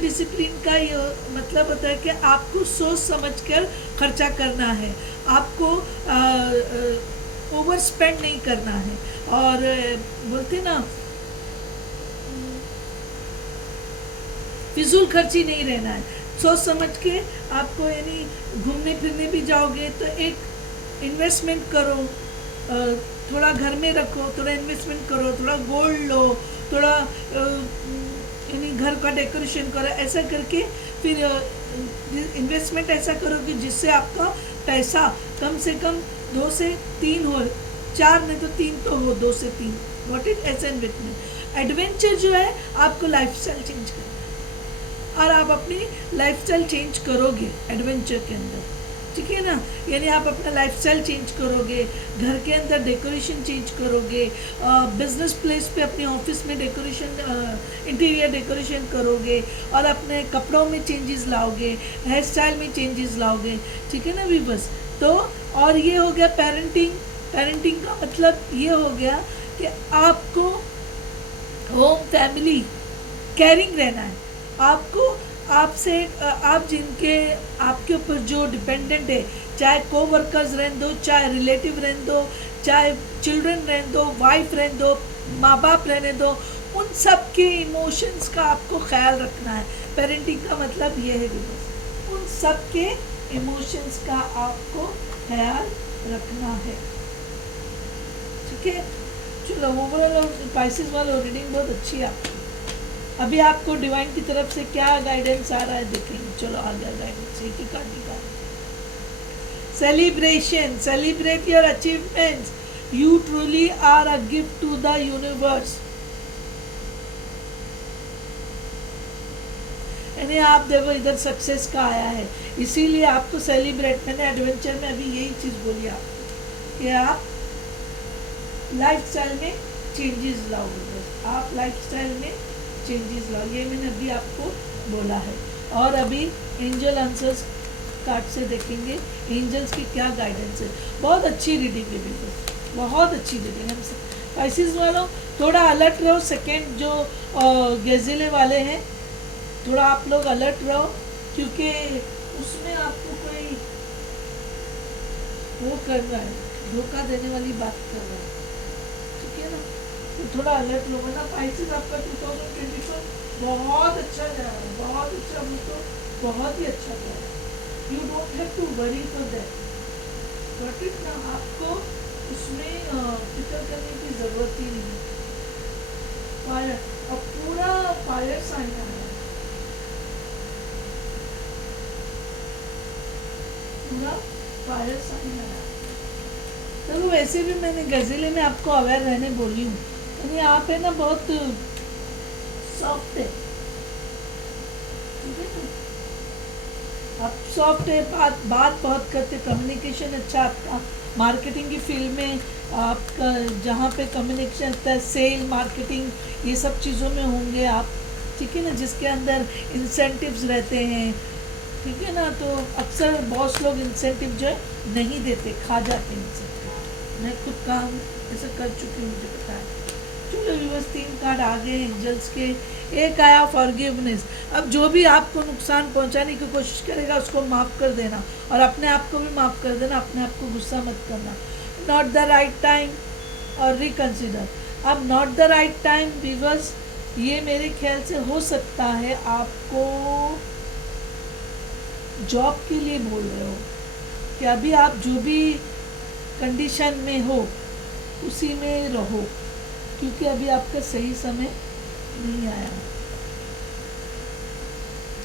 डिसिप्लिन का ये मतलब होता है कि आपको सोच समझकर खर्चा करना है, आपको ओवर स्पेंड नहीं करना है, और बोलते ना फिजूल खर्ची नहीं रहना है। सोच समझ के आपको, यानी घूमने फिरने भी जाओगे तो एक इन्वेस्टमेंट करो, थोड़ा घर में रखो, थोड़ा इन्वेस्टमेंट करो, थोड़ा गोल्ड लो, थोड़ा यानी घर का डेकोरेशन करो, ऐसा करके फिर इन्वेस्टमेंट ऐसा करो कि जिससे आपका पैसा कम से कम 2 से 3 हो, 4 नहीं तो 3 तो हो, 2 से 3, व्हाट इज ऐसा इन्वेस्टमेंट। एडवेंचर जो है आपको लाइफस्टाइल चेंज करना, और आप अपनी लाइफस्टाइल चेंज करोगे एडवेंचर के अंदर, ठीक है ना, यानी आप अपना लाइफस्टाइल चेंज करोगे, घर के अंदर डेकोरेशन चेंज करोगे, बिजनेस प्लेस पे अपने ऑफिस में डेकोरेशन, इंटीरियर डेकोरेशन करोगे, और अपने कपड़ों में चेंजेस लाओगे, हेयर स्टाइल में चेंजेस लाओगे, ठीक है ना भी बस। तो और ये हो गया पेरेंटिंग का मतलब ये हो गया कि आपको होम, फैमिली, केयरिंग रहना है, आपको आपसे, आप जिनके आपके ऊपर जो डिपेंडेंट है, चाहे को वर्कर्स रहने दो, चाहे रिलेटिव रहने दो, चाहे चिल्ड्रन रहने दो, वाइफ रहने दो, माँ बाप रहने दो, उन सब के इमोशंस का आपको ख्याल रखना है। पेरेंटिंग का मतलब ये है कि उन सब के इमोशंस का आपको ख्याल रखना है, ठीक है। चलो, ओवरऑल पाइसेस वाला रीडिंग बहुत अच्छी है आपकी। अभी आपको डिवाइन की तरफ से क्या गाइडेंस आ रहा है देखेंगे। चलो आ गया गाइडेंस, एक ही कार्ड निकाल। Celebration, celebrate your achievements, you truly are a gift to the universe. यानी आप देखो इधर सक्सेस का आया है, इसीलिए आपको सेलिब्रेट, मैंने एडवेंचर में अभी यही चीज़ बोली आपको कि आप लाइफस्टाइल में चेंजेस लाओगे, बस आप लाइफस्टाइल में चेंजेस लाओ, ये मैंने अभी आपको बोला है। और अभी एंजल आंसर्स कार्ड से देखेंगे एंजल्स की क्या गाइडेंस है। बहुत अच्छी रीडिंग है बिल्कुल, बहुत अच्छी रीडिंग है। स्पाइसेस वालों थोड़ा अलर्ट रहो, सेकेंड जो गैजिले वाले हैं थोड़ा आप लोग अलर्ट रहो, क्योंकि उसमें आपको कोई वो कर रहा है, धोखा देने वाली बात कर रहा है, ठीक है ना, तो थोड़ा अलर्ट रहो। वरना स्पाइसेस आपका 2024 बहुत अच्छा जा रहा है, बहुत अच्छा, वो तो बहुत ही अच्छा जा रहा है। You don't have to worry for that, but it ना, आपको उसमें फिक्र करने की ज़रूरत ही नहीं है। फायर, अब पूरा फायर साइन आया है, पूरा फायर साइन आया है। तो वैसे भी मैंने गज़िले में आपको अवेयर रहने बोली हूँ, यानी आप है ना बहुत सॉफ्ट है, ठीक है ना, आप सॉफ्ट है, बात बहुत करते, कम्युनिकेशन अच्छा आपका, मार्केटिंग की फील्ड में आपका जहाँ पे कम्युनिकेशन अच्छा है, सेल मार्केटिंग ये सब चीज़ों में होंगे आप, ठीक है ना, जिसके अंदर इंसेंटिव्स रहते हैं, ठीक है ना। तो अक्सर बॉस लोग इंसेंटिव जो है नहीं देते, खा जाते हैं इंसेंटिव। मैं खुद काम ऐसा कर चुकी हूँ, मुझे पता है। चलो व्यूअर्स, 3 कार्ड आ गए एंजल्स के। एक आया फॉरगिवनेस। अब जो भी आपको नुकसान पहुंचाने की कोशिश करेगा उसको माफ़ कर देना, और अपने आप को भी माफ़ कर देना, अपने आप को गुस्सा मत करना। नॉट द राइट टाइम और रिकन्सिडर। अब not the right time viewers, ये मेरे ख्याल से हो सकता है आपको जॉब के लिए बोल रहे हो कि अभी आप जो भी कंडीशन में हो उसी में रहो, क्योंकि अभी आपका सही समय नहीं आया।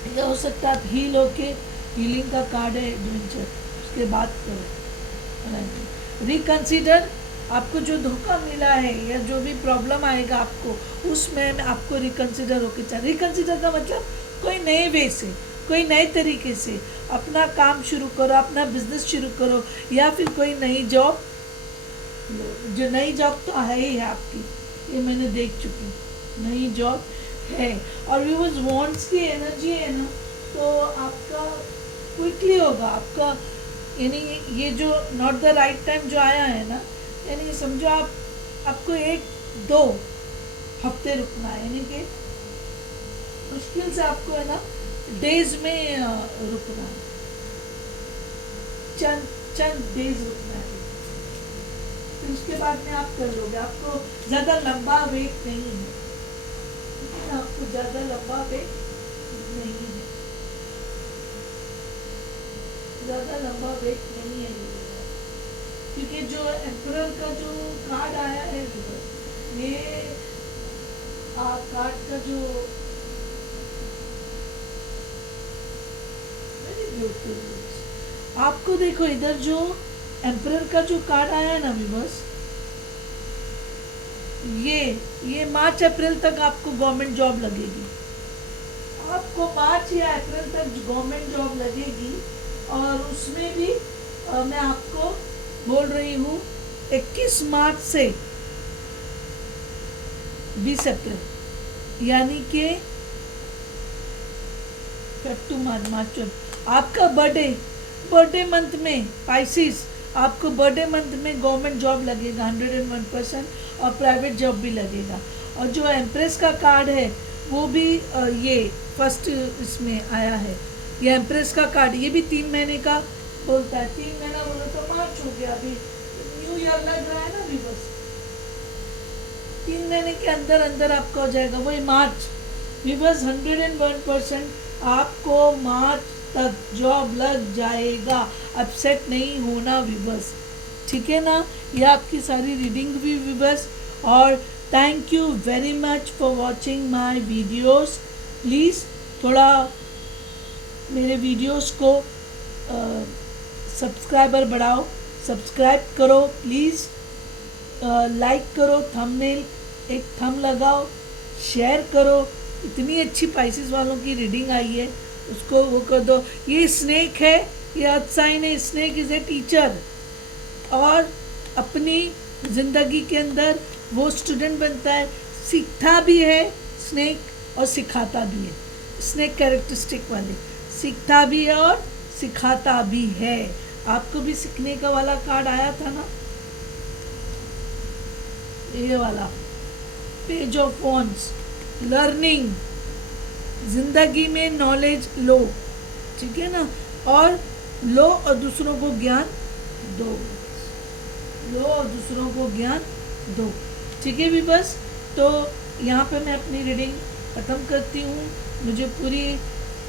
यह हो सकता है आप हील होके, हीलिंग का कार्ड है एडवेंचर, उसके बाद करो। रिकन्सिडर, आपको जो धोखा मिला है या जो भी प्रॉब्लम आएगा आपको, उसमें आपको रिकन्सिडर होके चाहिए। रिकन्सिडर का मतलब कोई नए वे से, कोई नए तरीके से अपना काम शुरू करो, अपना बिजनेस शुरू करो, या फिर कोई नई जॉब लो। जो नई जॉब तो है ही है आपकी, ये मैंने देख चुकी हूँ, नई जॉब है। और व्यूअर्स, वॉन्ट्स की एनर्जी है ना, तो आपका क्विकली होगा आपका, यानी ये जो नॉट द राइट टाइम जो आया है ना, यानी समझो आपको 1-2 हफ्ते रुकना है, यानी कि मुश्किल से आपको है ना डेज में रुकना है, चंद डेज रुकना है, फिर उसके बाद में आप कर लोगे। आपको ज़्यादा लंबा वेट नहीं है, आपको ज़्यादा लंबा वेट नहीं है, ज़्यादा लंबा वेट नहीं है, क्योंकि जो एम्परर का जो कार्ड आया है ये कार्ड का जो आपको देखो, इधर जो एम्परर का जो कार्ड आया है ना व्यूअर्स, ये मार्च अप्रैल तक आपको गवर्नमेंट जॉब लगेगी, आपको मार्च या अप्रैल तक गवर्नमेंट जॉब लगेगी। और उसमें भी मैं आपको बोल रही हूँ 21 मार्च से 20 अप्रैल, यानी कि टू मार्च आपका बर्थडे मंथ में पाइसिस, आपको बर्थडे मंथ में गवर्नमेंट जॉब लगेगा 101%, और प्राइवेट जॉब भी लगेगा। और जो एम्प्रेस का कार्ड है वो भी ये फर्स्ट इसमें आया है, ये एम्प्रेस का कार्ड, ये भी 3 महीने का बोलता है। 3 महीना बोलो तो मार्च हो गया, अभी न्यू ईयर लग रहा है ना, अभी बस 3 महीने के अंदर अंदर आपका हो जाएगा वही मार्च। बस 101% आपको मार्च तक जॉब लग जाएगा, अपसेट नहीं होना विबस, ठीक है ना। ये आपकी सारी रीडिंग भी विबस। और thank you very much for watching my videos. Please थोड़ा मेरे वीडियोस को सब्सक्राइबर बढ़ाओ, सब्सक्राइब करो प्लीज़, लाइक करो, थंबनेल एक थंब लगाओ, शेयर करो। इतनी अच्छी पाइसेस वालों की रीडिंग आई है, उसको वो कर दो। ये स्नेक है, ये अर्थ साइन है, स्नेक इज़ ए टीचर, और अपनी ज़िंदगी के अंदर वो स्टूडेंट बनता है, सीखता भी है स्नेक और सिखाता भी है। स्नेक कैरेक्टरिस्टिक वाले सीखता भी है और सिखाता भी है। आपको भी सीखने का वाला कार्ड आया था ना, ये वाला पेज ऑफ वॉन्ड्स, लर्निंग, जिंदगी में नॉलेज लो, ठीक है ना, और लो और दूसरों को ज्ञान दो, लो और दूसरों को ज्ञान दो, ठीक है भी बस। तो यहाँ पे मैं अपनी रीडिंग ख़त्म करती हूँ। मुझे पूरी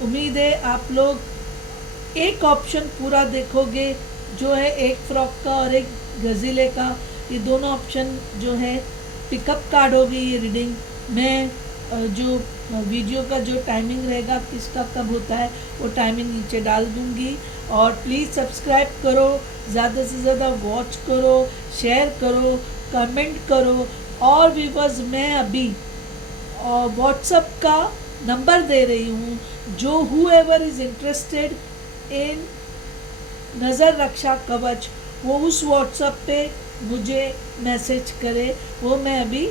उम्मीद है आप लोग एक ऑप्शन पूरा देखोगे, जो है एक फ्रॉक का और एक गज़िले का। ये दोनों ऑप्शन जो है पिकअप कार्ड होगी ये रीडिंग। मैं जो वीडियो का जो टाइमिंग रहेगा किसका कब होता है वो टाइमिंग नीचे डाल दूँगी। और प्लीज़ सब्सक्राइब करो, ज़्यादा से ज़्यादा वॉच करो, शेयर करो, कमेंट करो। और व्यूअर्स, मैं अभी व्हाट्सएप का नंबर दे रही हूँ, जो हूएवर इज़ इंटरेस्टेड इन नज़र रक्षा कवच, वो उस व्हाट्सएप पे मुझे मैसेज करे। वो मैं अभी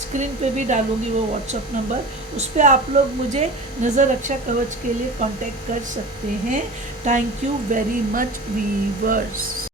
स्क्रीन पे भी डालूँगी वो व्हाट्सएप नंबर, उस पर आप लोग मुझे नज़र रक्षा कवच के लिए कांटेक्ट कर सकते हैं। Thank you very much viewers.